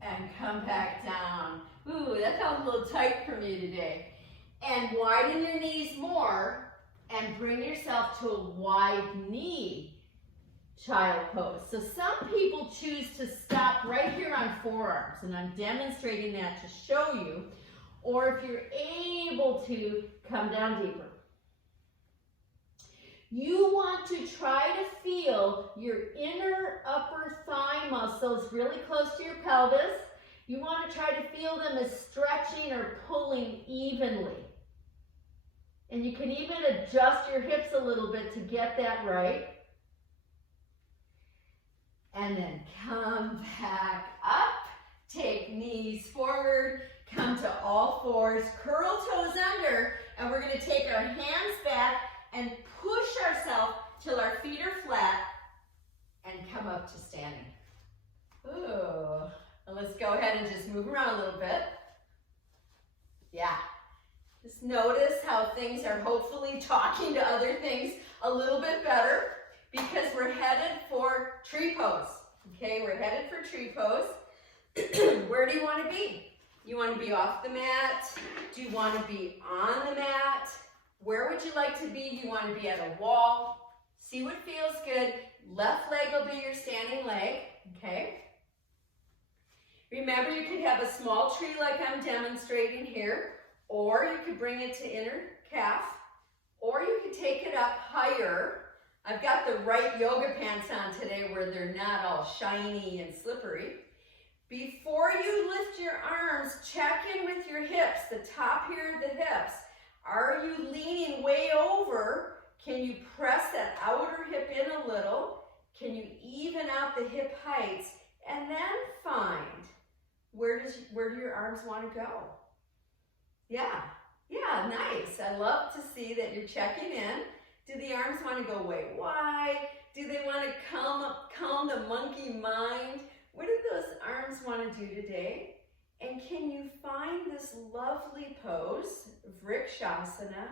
And come back down. Ooh, that felt a little tight for me today. And widen your knees more and bring yourself to a wide knee child pose. So some people choose to stop right here on forearms, and I'm demonstrating that to show you. Or if you're able to, come down deeper. You want to try to feel your inner upper thigh muscles really close to your pelvis. You want to try to feel them as stretching or pulling evenly. And you can even adjust your hips a little bit to get that right. And then come back up, take knees forward, come to all fours, curl toes under, and we're going to take our hands back and push ourselves till our feet are flat and come up to standing. Ooh, and let's go ahead and just move around a little bit. Yeah. Just notice how things are hopefully talking to other things a little bit better because we're headed for tree pose. Okay, we're headed for tree pose. Where do you want to be? You want to be off the mat? Do you want to be on the mat? Where would you like to be? Do you want to be at a wall? See what feels good. Left leg will be your standing leg, okay? Remember, you could have a small tree like I'm demonstrating here, or you could bring it to inner calf, or you could take it up higher. I've got the right yoga pants on today where they're not all shiny and slippery. Before you lift your arms, check in with your hips, the top here of the hips. Are you leaning way over? Can you press that outer hip in a little? Can you even out the hip heights? And then find, where do your arms want to go? Yeah, nice. I love to see that you're checking in. Do the arms want to go way wide? Do they want to calm the monkey mind? What do those arms want to do today? And can you find this lovely pose, Vrikshasana,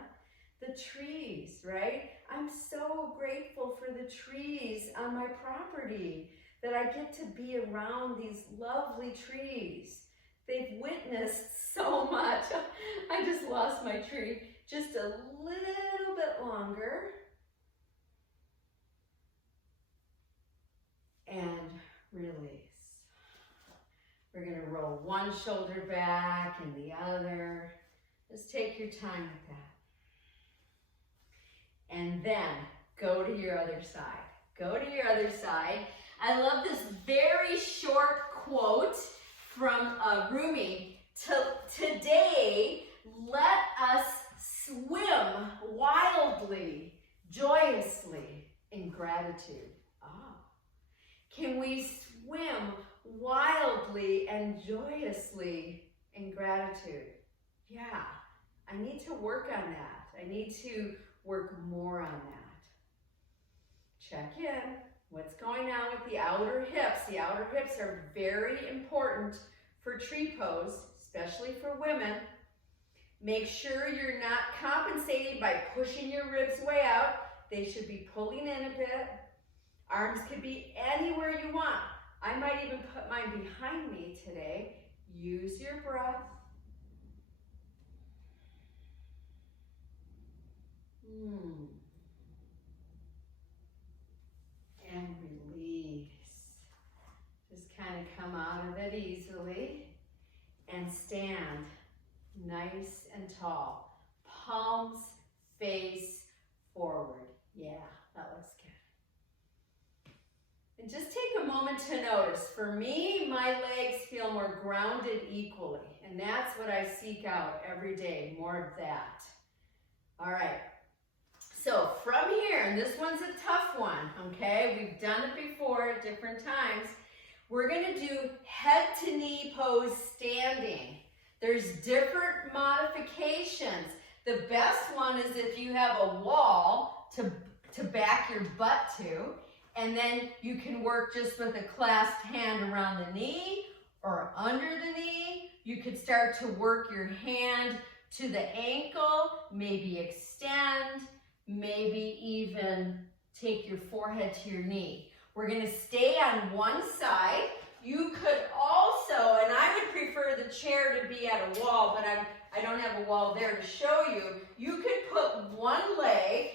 the trees, right? I'm so grateful for the trees on my property that I get to be around these lovely trees. They've witnessed so much. I just lost my tree. Just a little bit longer. And release. We're going to roll one shoulder back and the other. Just take your time with that. And then go to your other side. Go to your other side. I love this very short quote from Rumi. Today, let us swim wildly, joyously in gratitude. Can we swim wildly and joyously in gratitude? Yeah, I need to work on that. I need to work more on that. Check in. What's going on with the outer hips? The outer hips are very important for tree pose, especially for women. Make sure you're not compensating by pushing your ribs way out. They should be pulling in a bit. Arms could be anywhere you want. I might even put mine behind me today. Use your breath. And release. Just kind of come out of it easily and stand nice and tall. Palms face forward. Yeah, that looks good. And just take a moment to notice. For me, my legs feel more grounded equally, and that's what I seek out every day, more of that. All right. So from here, and this one's a tough one, okay? We've done it before at different times. We're gonna do head to knee pose standing. There's different modifications. The best one is if you have a wall to back your butt to, and then you can work just with a clasped hand around the knee or under the knee. You could start to work your hand to the ankle, maybe extend, maybe even take your forehead to your knee. We're gonna stay on one side. You could also, and I would prefer the chair to be at a wall, but I don't have a wall there to show you. You could put one leg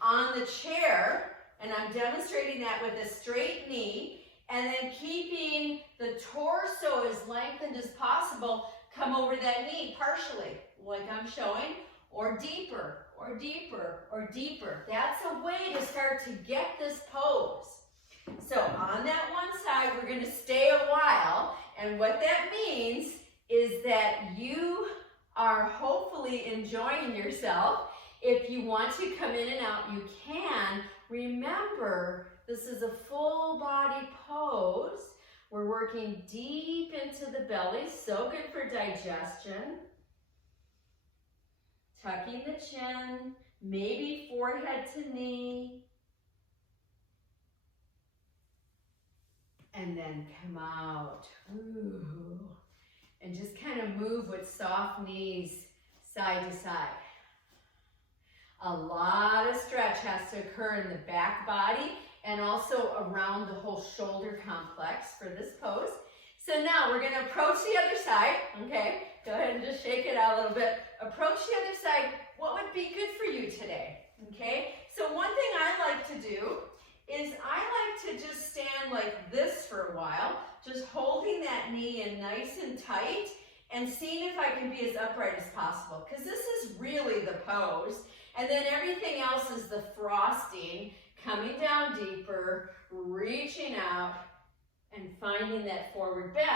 on the chair, and I'm demonstrating that with a straight knee, and then keeping the torso as lengthened as possible, come over that knee partially, like I'm showing, or deeper, or deeper, or deeper. That's a way to start to get this pose. So on that one side, we're gonna stay a while, and what that means is that you are hopefully enjoying yourself. If you want to come in and out, you can. Remember, this is a full body pose. We're working deep into the belly, so good for digestion. Tucking the chin, maybe forehead to knee. And then come out. Ooh. And just kind of move with soft knees side to side. A lot of stretch has to occur in the back body and also around the whole shoulder complex for this pose. So now we're gonna approach the other side, okay? Go ahead and just shake it out a little bit. Approach the other side. What would be good for you today, okay? So one thing I like to do is I like to just stand like this for a while, just holding that knee in nice and tight and seeing if I can be as upright as possible, because this is really the pose. And then everything else is the frosting, coming down deeper, reaching out, and finding that forward bend.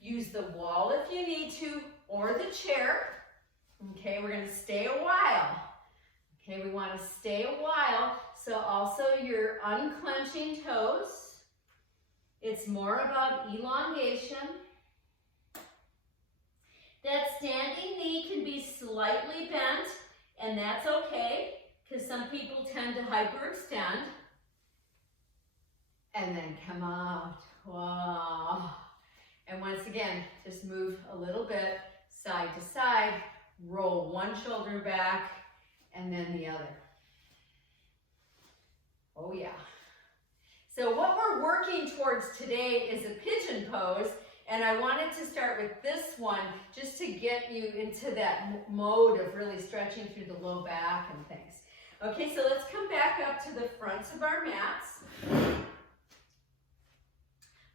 Use the wall if you need to, or the chair. Okay, we're gonna stay a while. Okay, we wanna stay a while, so also you're unclenching toes. It's more about elongation. That standing knee can be slightly bent, and that's okay, because some people tend to hyperextend. And then come out. Wow. And once again, just move a little bit side to side. Roll one shoulder back and then the other. Oh yeah. So what we're working towards today is a pigeon pose, and I wanted to start with this one just to get you into that mode of really stretching through the low back and things. Okay, so let's come back up to the fronts of our mats.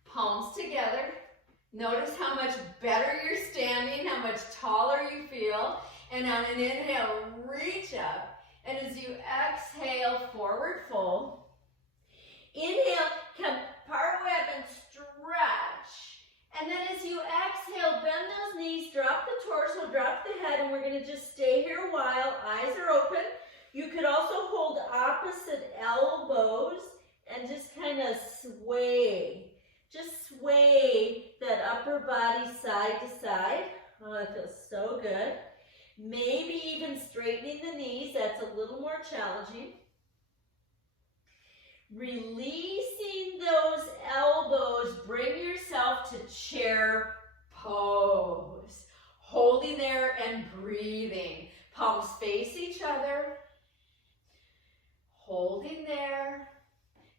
Palms together. Notice how much better you're standing, how much taller you feel. And on an inhale, reach up. And as you exhale, forward fold. Inhale, come part way up and stretch. And then as you exhale, bend those knees, drop the torso, drop the head, and we're going to just stay here a while. Eyes are open. You could also hold opposite elbows and just kind of sway. Just sway that upper body side to side. Oh, that feels so good. Maybe even straightening the knees. That's a little more challenging. Releasing those elbows, bring yourself to chair pose. Holding there and breathing. Palms face each other. Holding there.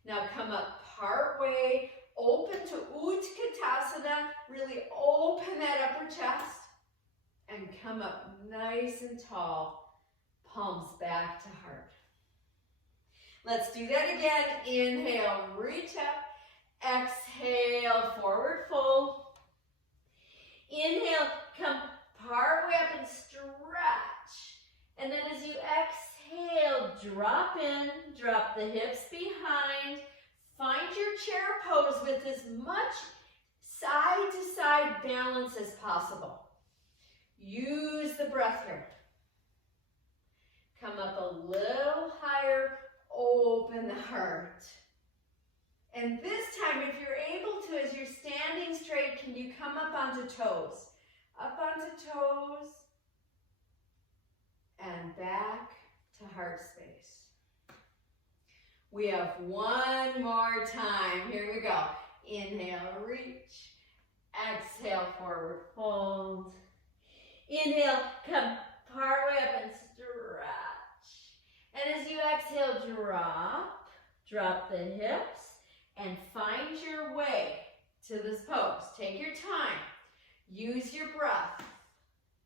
Now come up part way, open to Utkatasana. Really open that upper chest. And come up nice and tall. Palms back to heart. Let's do that again. Inhale, reach up. Exhale, forward fold. Inhale, come part way up and stretch. And then as you exhale, drop in, drop the hips behind. Find your chair pose with as much side-to-side balance as possible. Use the breath here. Come up a little higher. Open the heart. And this time, if you're able to, as you're standing straight, can you come up onto toes? Up onto toes. And back to heart space. We have one more time. Here we go. Inhale, reach. Exhale, forward fold. Inhale, come part way up and stretch. And as you exhale, drop the hips, and find your way to this pose. Take your time. Use your breath.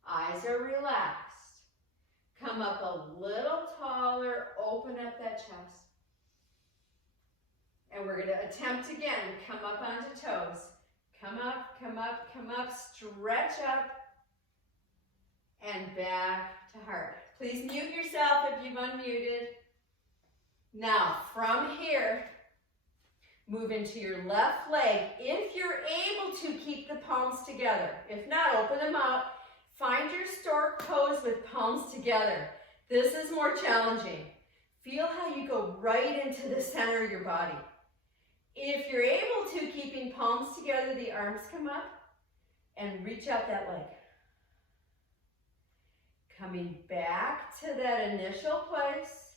Eyes are relaxed. Come up a little taller. Open up that chest. And we're going to attempt again. Come up onto toes. Come up, come up, come up. Stretch up. And back to heart. Please mute yourself if you've unmuted. Now, from here, move into your left leg. If you're able to, keep the palms together. If not, open them out. Find your stork pose with palms together. This is more challenging. Feel how you go right into the center of your body. If you're able to, keeping palms together, the arms come up and reach out that leg. Coming back to that initial place,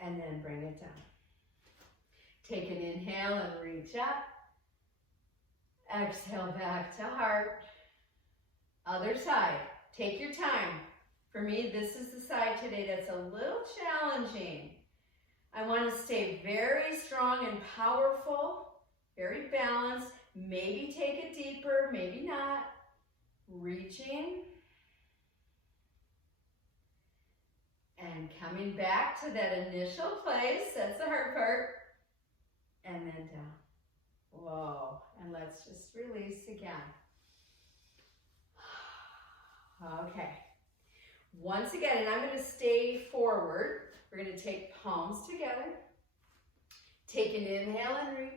and then bring it down. Take an inhale and reach up. Exhale back to heart. Other side. Take your time. For me, this is the side today that's a little challenging. I want to stay very strong and powerful, very balanced. Maybe take it deeper, maybe not. Reaching. And coming back to that initial place, that's the hard part, and then down. Whoa, and let's just release again. Okay, once again, and I'm going to stay forward. We're going to take palms together. Take an inhale and reach.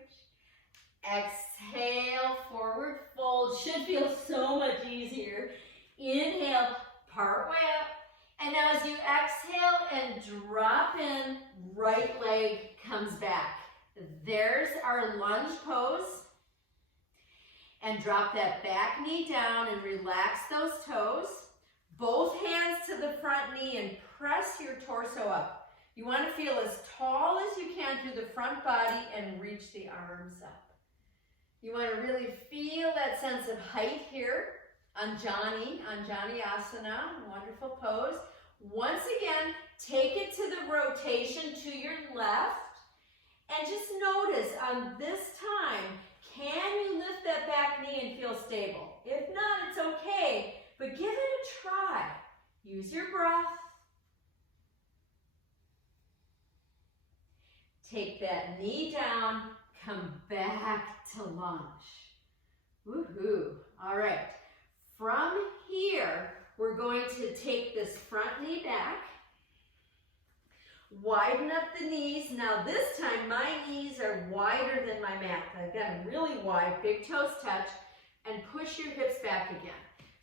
Exhale, forward fold. Should feel so much easier. Inhale, part way up. And now as you exhale and drop in, right leg comes back. There's our lunge pose. And drop that back knee down and relax those toes. Both hands to the front knee and press your torso up. You want to feel as tall as you can through the front body and reach the arms up. You want to really feel that sense of height here. Anjani Asana, wonderful pose. Once again, take it to the rotation to your left. And just notice on this time, can you lift that back knee and feel stable? If not, it's okay, but give it a try. Use your breath. Take that knee down, come back to lunge. Woohoo. All right. From here, we're going to take this front knee back. Widen up the knees. Now this time my knees are wider than my mat. I've got them really wide, big toes touch, and push your hips back again.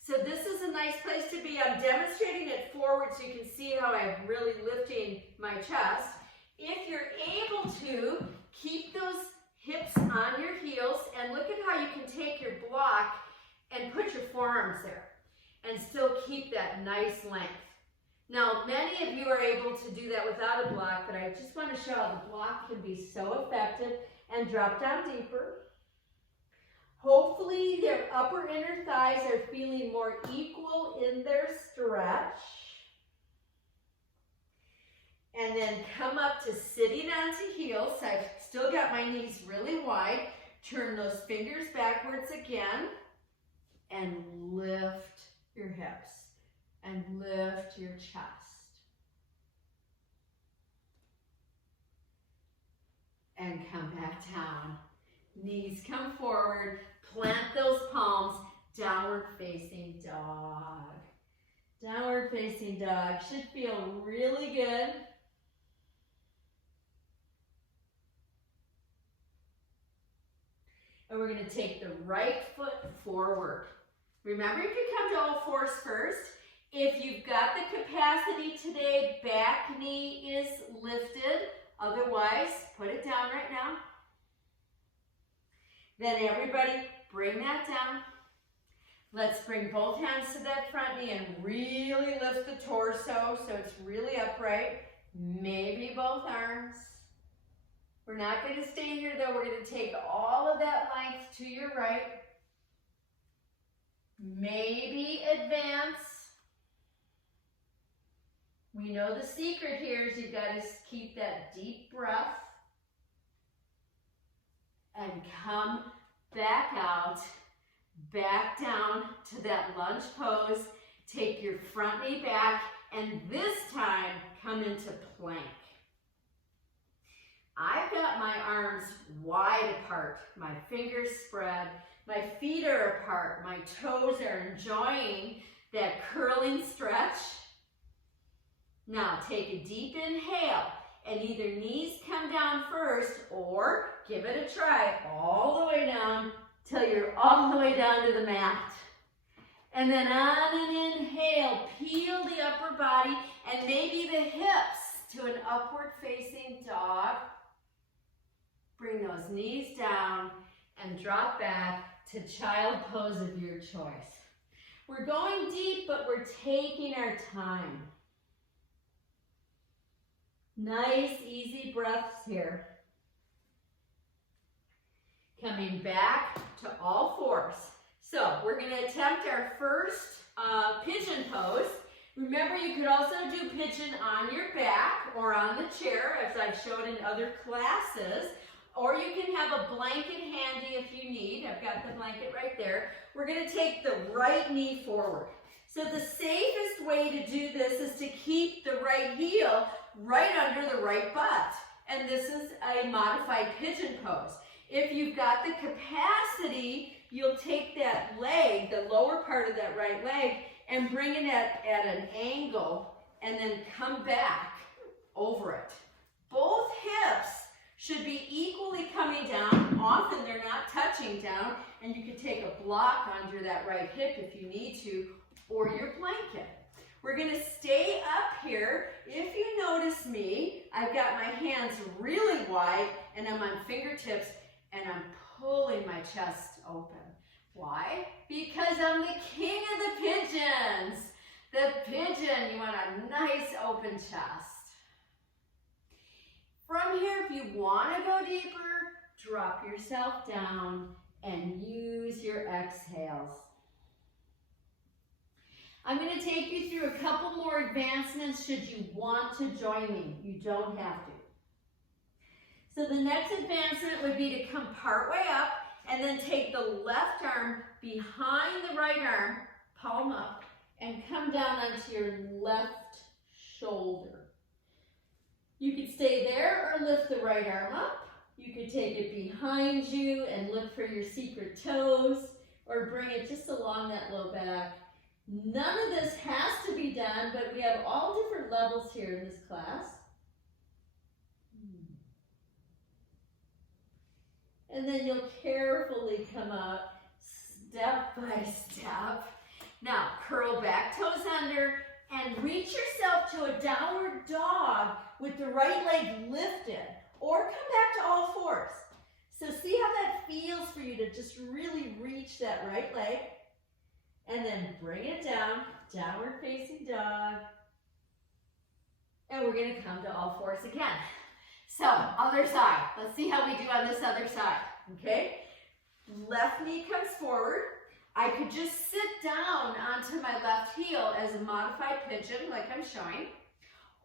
So this is a nice place to be. I'm demonstrating it forward so you can see how I'm really lifting my chest. If you're able to, keep those hips on your heels and look at how you can take your block and put your forearms there and still keep that nice length. Now, many of you are able to do that without a block, but I just want to show how the block can be so effective. And drop down deeper. Hopefully your upper inner thighs are feeling more equal in their stretch. And then come up to sitting onto heels. I've still got my knees really wide. Turn those fingers backwards again and lift your hips and lift your chest. And come back down. Knees come forward. Plant those palms. Downward facing dog. Downward facing dog. Should feel really good. And we're going to take the right foot forward. Remember, you can come to all fours first. If you've got the capacity today, back knee is lifted. Otherwise, put it down right now. Then everybody, bring that down. Let's bring both hands to that front knee and really lift the torso so it's really upright. Maybe both arms. We're not going to stay here though. We're going to take all of that length to your right. Maybe advance. We know the secret here is you've got to keep that deep breath and come back out, back down to that lunge pose. Take your front knee back and this time come into plank. I've got my arms wide apart, my fingers spread, my feet are apart, my toes are enjoying that curling stretch. Now take a deep inhale and either knees come down first or give it a try all the way down till you're all the way down to the mat. And then on an inhale, peel the upper body and maybe the hips to an upward facing dog. Bring those knees down and drop back to child pose of your choice. We're going deep, but we're taking our time. Nice, easy breaths here. Coming back to all fours. So we're going to attempt our first pigeon pose. Remember, you could also do pigeon on your back or on the chair, as I've showed in other classes. Or you can have a blanket handy if you need. I've got the blanket right there. We're going to take the right knee forward. So the safest way to do this is to keep the right heel right under the right butt. And this is a modified pigeon pose. If you've got the capacity, you'll take that leg, the lower part of that right leg, and bring it at an angle and then come back over it. Both hips should be equally coming down. Often they're not touching down, and you can take a block under that right hip if you need to, or your blanket. We're going to stay up here. If you notice me, I've got my hands really wide, and I'm on fingertips, and I'm pulling my chest open. Why? Because I'm the king of the pigeons. The pigeon, you want a nice open chest. From here, if you want to go deeper, drop yourself down and use your exhales. I'm going to take you through a couple more advancements should you want to join me. You don't have to. So the next advancement would be to come partway up and then take the left arm behind the right arm, palm up, and come down onto your left shoulder. You could stay there or lift the right arm up. You could take it behind you and look for your secret toes, or bring it just along that low back. None of this has to be done, but we have all different levels here in this class. And then you'll carefully come out step by step. Now, curl back toes under and reach yourself to a downward dog with the right leg lifted, or come back to all fours. So see how that feels for you to just really reach that right leg, and then bring it down, downward facing dog. And we're gonna come to all fours again. So, other side. Let's see how we do on this other side, okay? Left knee comes forward. I could just sit down onto my left heel as a modified pigeon like I'm showing,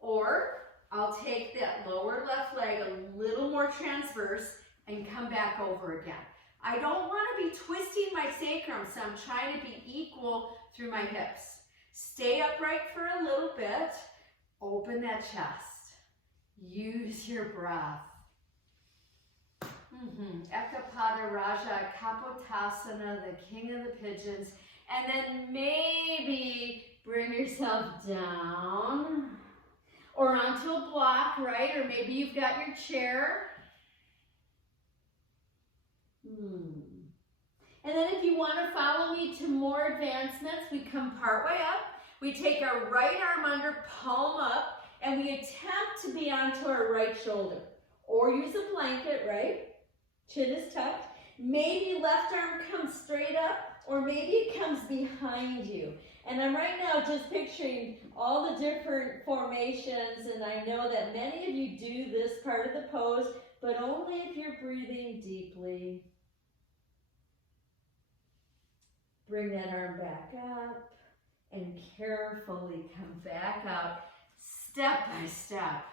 or I'll take that lower left leg a little more transverse and come back over again. I don't want to be twisting my sacrum, so I'm trying to be equal through my hips. Stay upright for a little bit. Open that chest. Use your breath. Ekapada Raja, Kapotasana, the king of the pigeons. And then maybe bring yourself down or onto a block, right? Or maybe you've got your chair. And then if you want to follow me to more advancements, we come part way up. We take our right arm under, palm up, and we attempt to be onto our right shoulder. Or use a blanket, right? Chin is tucked. Maybe left arm comes straight up, or maybe it comes behind you. And I'm right now just picturing all the different formations, and I know that many of you do this part of the pose, but only if you're breathing deeply. Bring that arm back up and carefully come back out, step by step.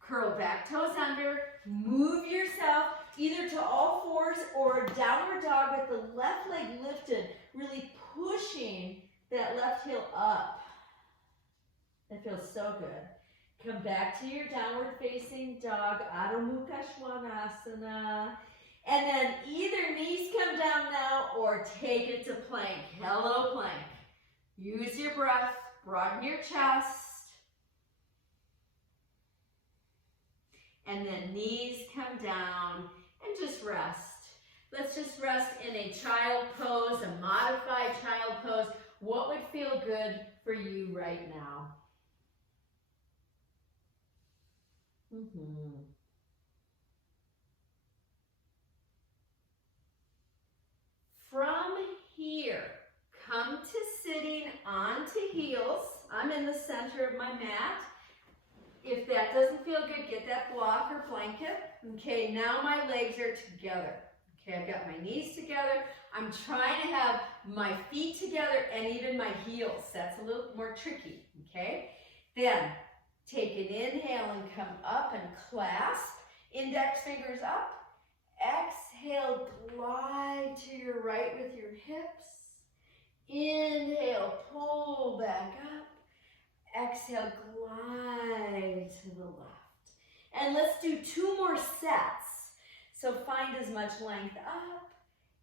Curl back toes under, move yourself either to all fours or downward dog with the left leg lifted, really pushing that left heel up. That feels so good. Come back to your downward facing dog, Adho Mukha Svanasana. And then either knees come down now or take it to plank. Hello, plank. Use your breath, broaden your chest. And then knees come down and just rest. Let's just rest in a child pose, a modified child pose. What would feel good for you right now? From here, come to sitting onto heels. I'm in the center of my mat. If that doesn't feel good, get that block or blanket. Okay, now my legs are together. Okay, I've got my knees together. I'm trying to have my feet together and even my heels. That's a little more tricky, okay? Then, take an inhale and come up and clasp. Index fingers up. Exhale, glide to your right with your hips. Inhale, pull back up. Exhale, glide to the left. And let's do 2 more sets. So find as much length up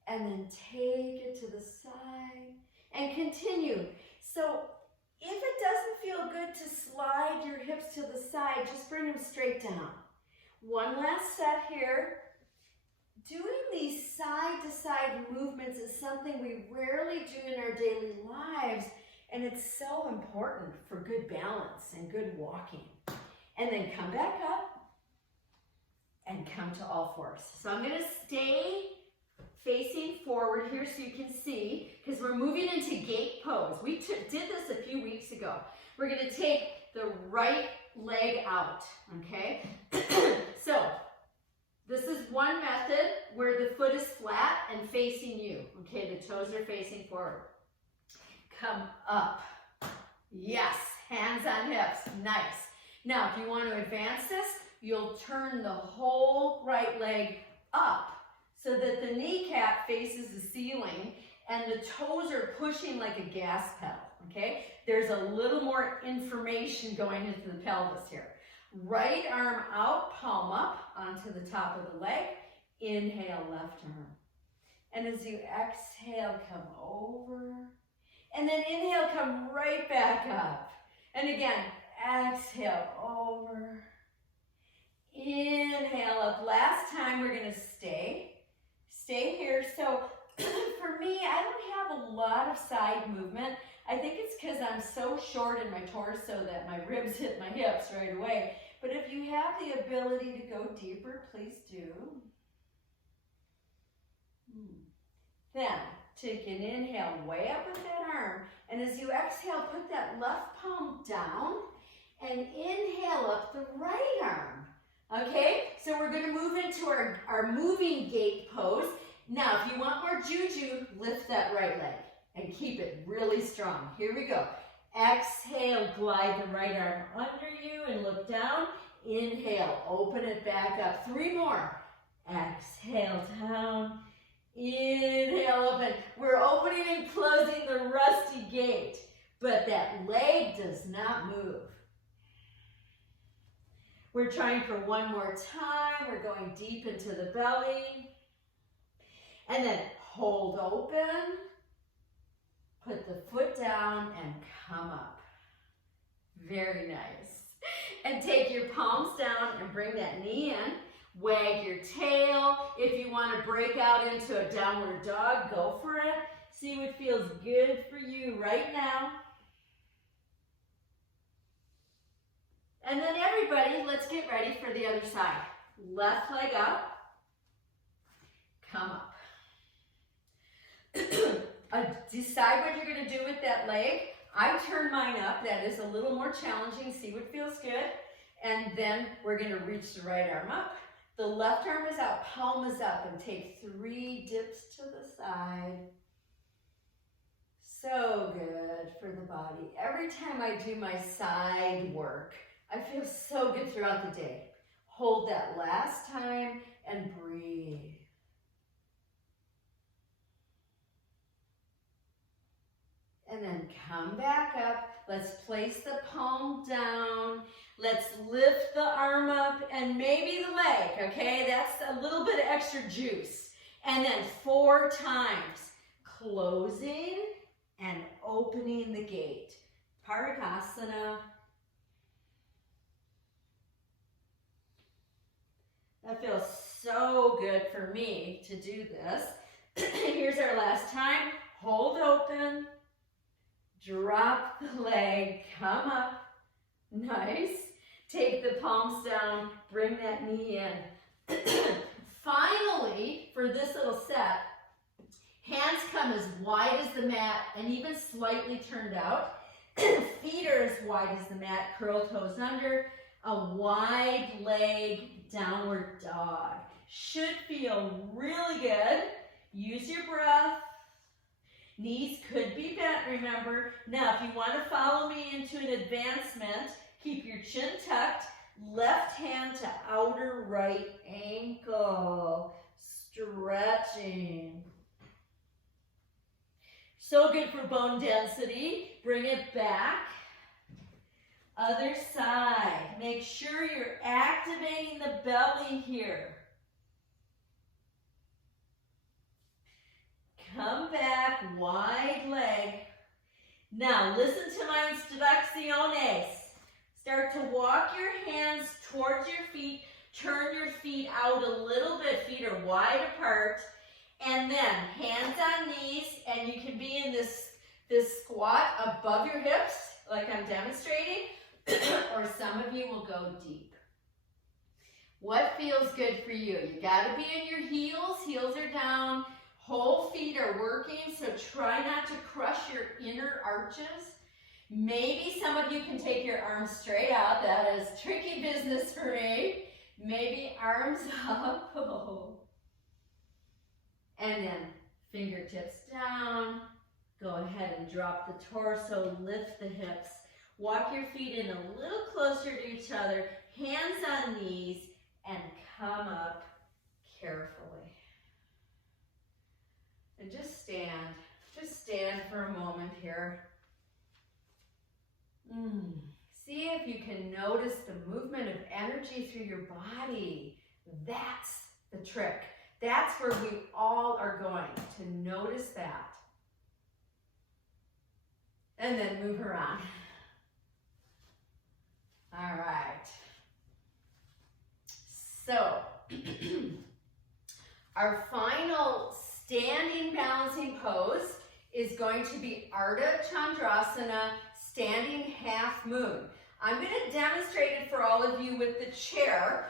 and then take it to the side and continue. So if it doesn't feel good to slide your hips to the side, just bring them straight down. One last set here. Doing these side-to-side movements is something we rarely do in our daily lives, and it's so important for good balance and good walking. And then come back up and come to all fours. So I'm going to stay facing forward here so you can see, because we're moving into gate pose. We did this a few weeks ago. We're going to take the right leg out, okay? So this is one method where the foot is flat and facing you, okay? The toes are facing forward. Come up. Yes, hands on hips, nice. Now, if you want to advance this, you'll turn the whole right leg up so that the kneecap faces the ceiling and the toes are pushing like a gas pedal, okay? There's a little more information going into the pelvis here. Right arm out, palm up onto the top of the leg. Inhale, left arm. And as you exhale, come over. And then inhale, come right back up. And again, exhale, over. Inhale up. Last time we're going to stay. stay here. So for me, I don't have a lot of side movement. I think it's because I'm so short in my torso that my ribs hit my hips right away. But if you have the ability to go deeper, please do. Then take an inhale way up with that arm. And as you exhale, put that left palm down and inhale up the right arm. Okay, so we're going to move into our moving gate pose. Now, if you want more juju, lift that right leg and keep it really strong. Here we go. Exhale, glide the right arm under you and look down. Inhale, open it back up. 3 more. Exhale, down. Inhale, open. We're opening and closing the rusty gate, but that leg does not move. We're trying for 1 more time. We're going deep into the belly. And then hold open. Put the foot down and come up. Very nice. And take your palms down and bring that knee in. Wag your tail. If you want to break out into a downward dog, go for it. See what feels good for you right now. And then everybody, let's get ready for the other side. Left leg up. Come up. Decide what you're going to do with that leg. I turn mine up. That is a little more challenging. See what feels good. And then we're going to reach the right arm up. The left arm is out, palm is up, and take 3 dips to the side. So good for the body. Every time I do my side work, I feel so good throughout the day. Hold that last time and breathe. And then come back up. Let's place the palm down. Let's lift the arm up and maybe the leg, okay? That's a little bit of extra juice. And then 4 times, closing and opening the gate. Parigasana. That feels so good for me to do this. Here's our last time. Hold open. Drop the leg, come up, nice. Take the palms down, bring that knee in. Finally, for this little set, hands come as wide as the mat and even slightly turned out. Feet are as wide as the mat, curl toes under, a wide leg downward dog. Should feel really good. Use your breath. Knees could be bent, remember. Now, if you want to follow me into an advancement, keep your chin tucked, left hand to outer right ankle, stretching. So good for bone density. Bring it back. Other side. Make sure you're activating the belly here. Come back, wide leg. Now listen to my instrucciones. Start to walk your hands towards your feet. Turn your feet out a little bit. Feet are wide apart. And then hands on knees, and you can be in this squat above your hips, like I'm demonstrating, or some of you will go deep. What feels good for you? You gotta be in your heels. Heels are down. Whole feet are working, so try not to crush your inner arches. Maybe some of you can take your arms straight out. That is tricky business for me. Maybe arms up. Oh. And then fingertips down. Go ahead and drop the torso, lift the hips. Walk your feet in a little closer to each other. Hands on knees, and come up carefully. And just stand for a moment here. See if you can notice the movement of energy through your body. That's the trick. That's where we all are going, to notice that. And then move around. All right. So, our final standing balancing pose is going to be Ardha Chandrasana, standing half moon. I'm going to demonstrate it for all of you with the chair.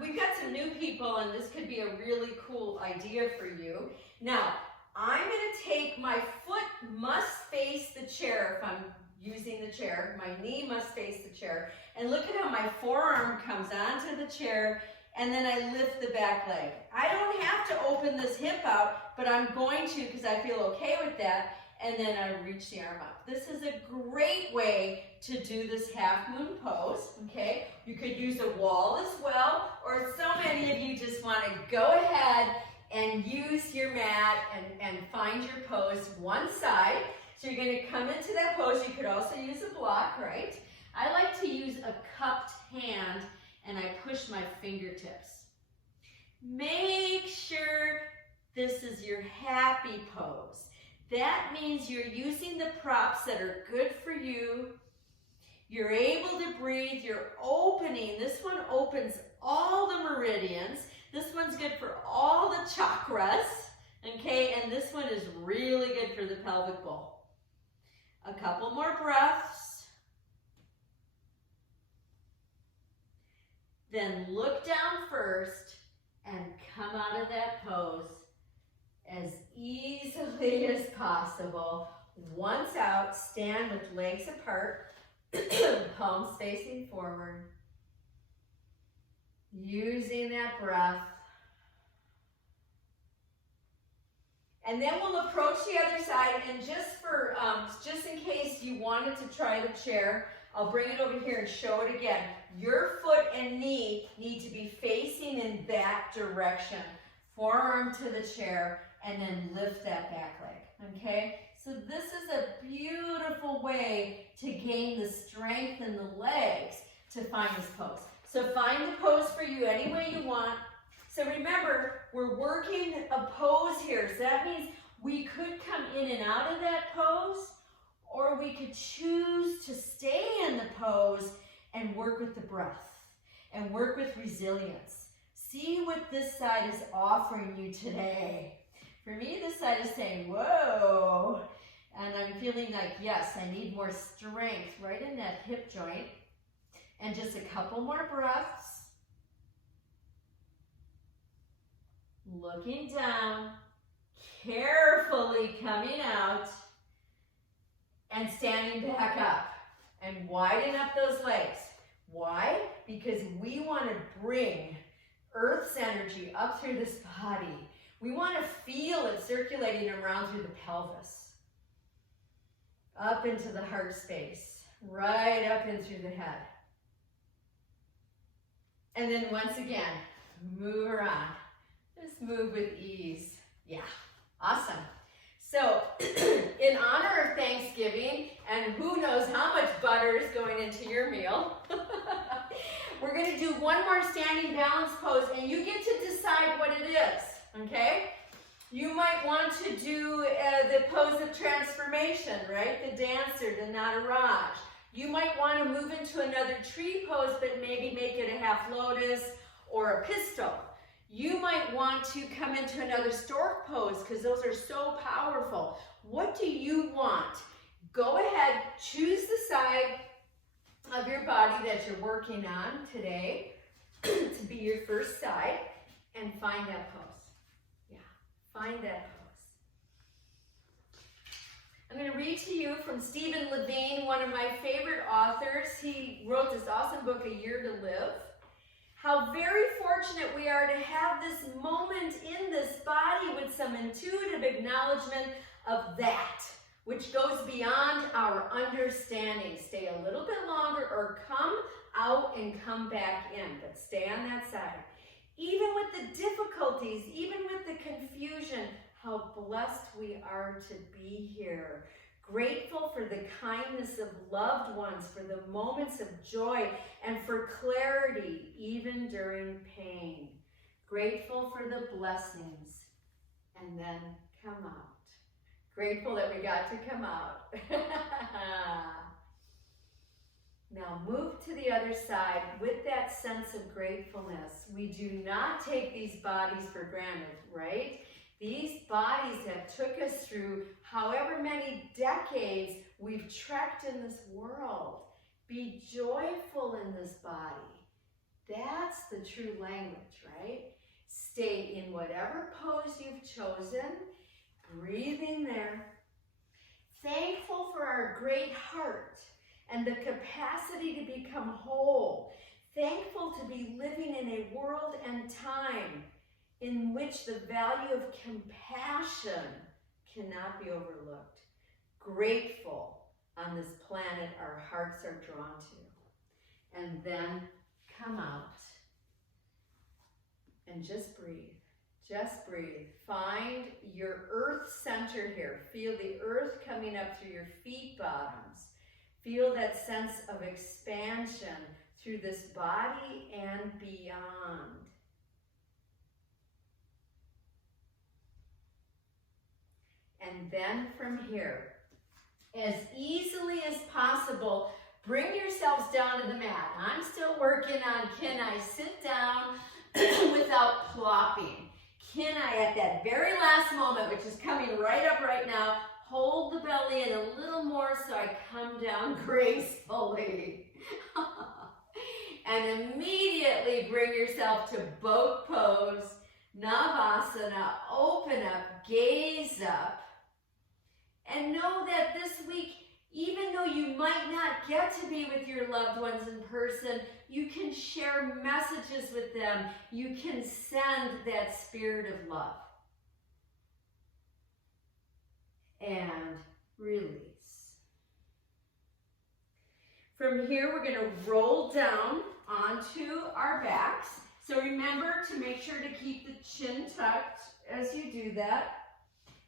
We've got some new people, and this could be a really cool idea for you. Now, I'm going to take, my foot must face the chair if I'm using the chair. My knee must face the chair. And look at how my forearm comes onto the chair, and then I lift the back leg. I don't have to open this hip out, but I'm going to because I feel okay with that. And then I reach the arm up. This is a great way to do this half moon pose, okay? You could use a wall as well, or so many of you just want to go ahead and use your mat and find your pose one side. So you're going to come into that pose. You could also use a block, right? I like to use a cupped hand, and I push my fingertips. Make sure this is your happy pose. That means you're using the props that are good for you. You're able to breathe. You're opening. This one opens all the meridians. This one's good for all the chakras, okay? And this one is really good for the pelvic bowl. A couple more breaths. Then look down first and come out of that pose as easily as possible. Once out, stand with legs apart, palms facing forward. Using that breath. And then we'll approach the other side, and just in case you wanted to try the chair, I'll bring it over here and show it again. Your foot and knee need to be facing in that direction. Forearm to the chair, and then lift that back leg, okay? So this is a beautiful way to gain the strength in the legs to find this pose. So find the pose for you any way you want. So remember, we're working a pose here. So that means we could come in and out of that pose, or we could choose to stay in the pose and work with the breath and work with resilience. See what this side is offering you today. For me, this side is saying, whoa. And I'm feeling like, yes, I need more strength right in that hip joint. And just a couple more breaths. Looking down, carefully coming out, and standing back up. And widen up those legs. Why? Because we want to bring Earth's energy up through this body. We want to feel it circulating around through the pelvis. Up into the heart space. Right up in through the head. And then once again, move around. Just move with ease. Yeah, awesome. So, in honor of Thanksgiving, and who knows how much butter is going into your meal, we're going to do one more standing balance pose, and you get to decide what it is, okay? You might want to do the pose of transformation, right? The dancer, the Nataraj. You might want to move into another tree pose, but maybe make it a half lotus or a pistol. You might want to come into another stork pose because those are so powerful. What do you want? Go ahead, choose the side of your body that you're working on today to be your first side, and find that pose. Yeah, find that pose. I'm going to read to you from Stephen Levine, one of my favorite authors. He wrote this awesome book, A Year to Live. How very fortunate we are to have this moment in this body with some intuitive acknowledgement of that, which goes beyond our understanding. Stay a little bit longer or come out and come back in, but stay on that side. Even with the difficulties, even with the confusion, how blessed we are to be here. Grateful for the kindness of loved ones, for the moments of joy, and for clarity, even during pain. Grateful for the blessings, and then come out. Grateful that we got to come out. Now move to the other side with that sense of gratefulness. We do not take these bodies for granted, right? These bodies have took us through however many decades we've trekked in this world. Be joyful in this body. That's the true language, right? Stay in whatever pose you've chosen, breathing there. Thankful for our great heart and the capacity to become whole. Thankful to be living in a world and time in which the value of compassion cannot be overlooked. Grateful on this planet our hearts are drawn to. And then come out and just breathe. Just breathe. Find your earth center here. Feel the earth coming up through your feet bottoms. Feel that sense of expansion through this body and beyond. And then from here, as easily as possible, bring yourselves down to the mat. I'm still working on, can I sit down without plopping? Can I, at that very last moment, which is coming right up right now, hold the belly in a little more so I come down gracefully? And immediately bring yourself to boat pose, Navasana, open up, gaze up. And know that this week, even though you might not get to be with your loved ones in person, you can share messages with them. You can send that spirit of love. And release. From here, we're going to roll down onto our backs. So remember to make sure to keep the chin tucked as you do that.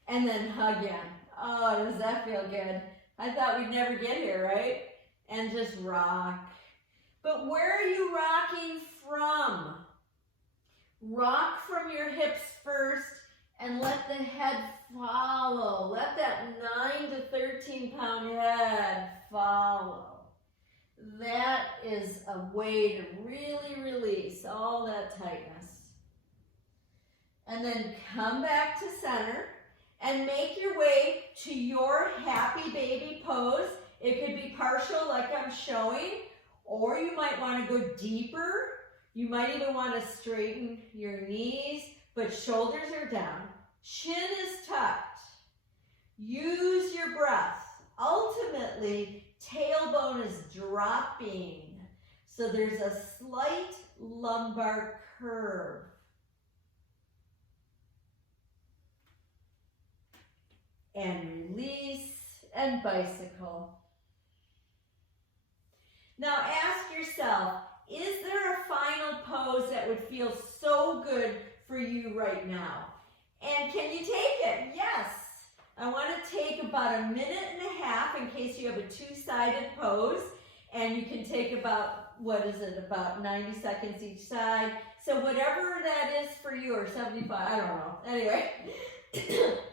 And then hug in. Oh, does that feel good? I thought we'd never get here, right? And just rock. But where are you rocking from? Rock from your hips first and let the head follow. Let that 9 to 13 pound head follow. That is a way to really release all that tightness. And then come back to center. And make your way to your happy baby pose. It could be partial like I'm showing, or you might want to go deeper. You might even want to straighten your knees, but shoulders are down. Chin is tucked. Use your breath. Ultimately, tailbone is dropping. So there's a slight lumbar curve. And release and bicycle. Now ask yourself, is there a final pose that would feel so good for you right now? And can you take it? Yes. I want to take about a minute and a half in case you have a two-sided pose. And you can take about, about 90 seconds each side. So whatever that is for you, or 75, I don't know. Anyway.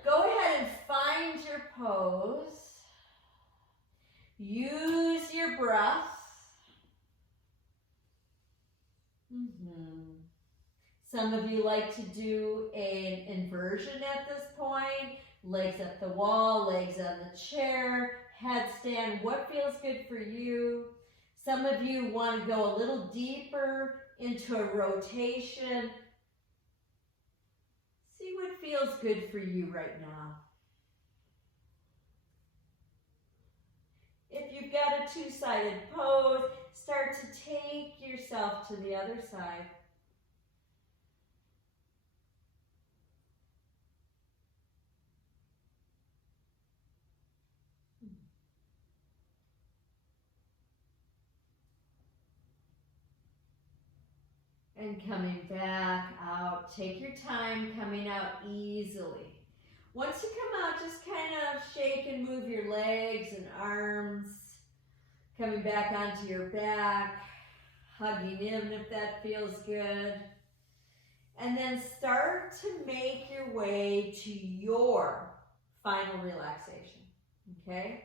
Go ahead and find your pose. Use your breath. Some of you like to do an inversion at this point. Legs at the wall, legs on the chair, headstand. What feels good for you? Some of you want to go a little deeper into a rotation. See what feels good for you right now. If you've got a two-sided pose, start to take yourself to the other side. And coming back out. Take your time coming out easily. Once you come out, just kind of shake and move your legs and arms. Coming back onto your back. Hugging in if that feels good. And then start to make your way to your final relaxation. Okay?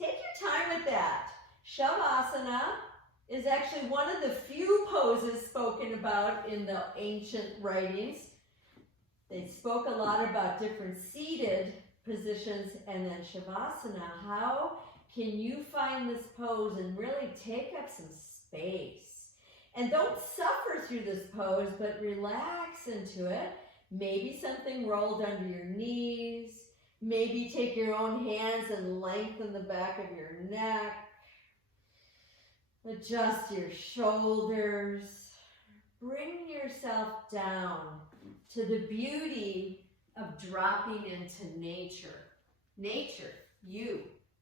Take your time with that. Shavasana is actually one of the few poses spoken about in the ancient writings. They spoke a lot about different seated positions and then Shavasana. How can you find this pose and really take up some space? And don't suffer through this pose, but relax into it. Maybe something rolled under your knees. Maybe take your own hands and lengthen the back of your neck. Adjust your shoulders. Bring yourself down to the beauty of dropping into nature. Nature, you,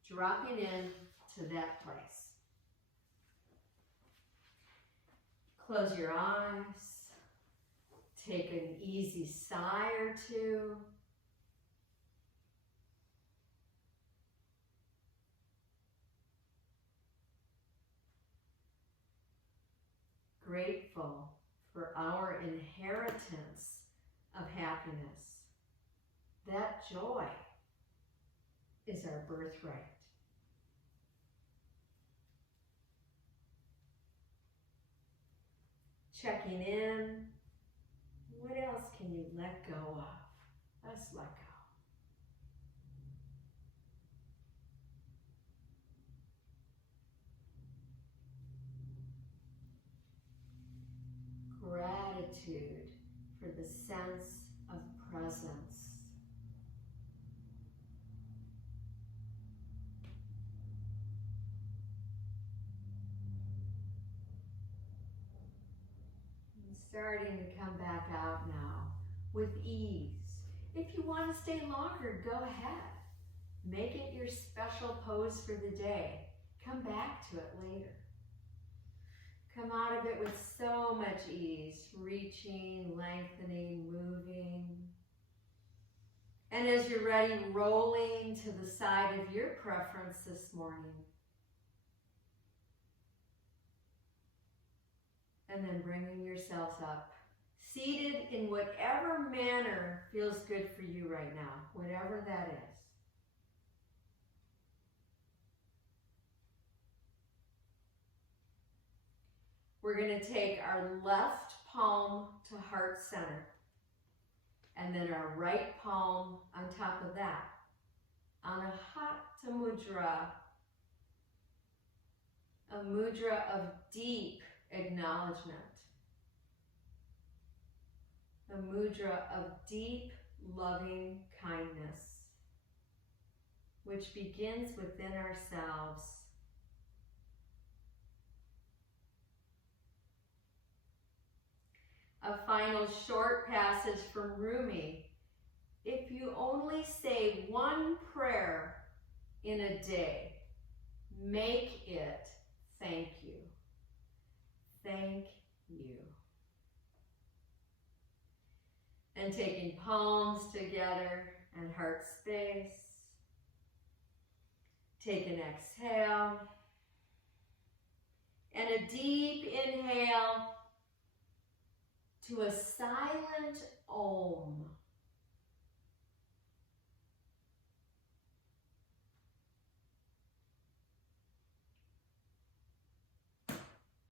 dropping into that place. Close your eyes. Take an easy sigh or two. Grateful for our inheritance of happiness. That joy is our birthright. Checking in. What else can you let go of? Let's let go. Gratitude for the sense of presence. And starting to come back out now with ease. If you want to stay longer, go ahead. Make it your special pose for the day. Come back to it later. Come out of it with so much ease, reaching, lengthening, moving. And as you're ready, rolling to the side of your preference this morning. And then bringing yourselves up. Seated in whatever manner feels good for you right now, whatever that is. We're going to take our left palm to heart center. And then our right palm on top of that. Anahata Mudra. A mudra of deep acknowledgement. A mudra of deep, loving kindness, which begins within ourselves. A final short passage from Rumi. If you only say one prayer in a day, make it thank you. Thank you. And taking palms together and heart space. Take an exhale. And a deep inhale to a side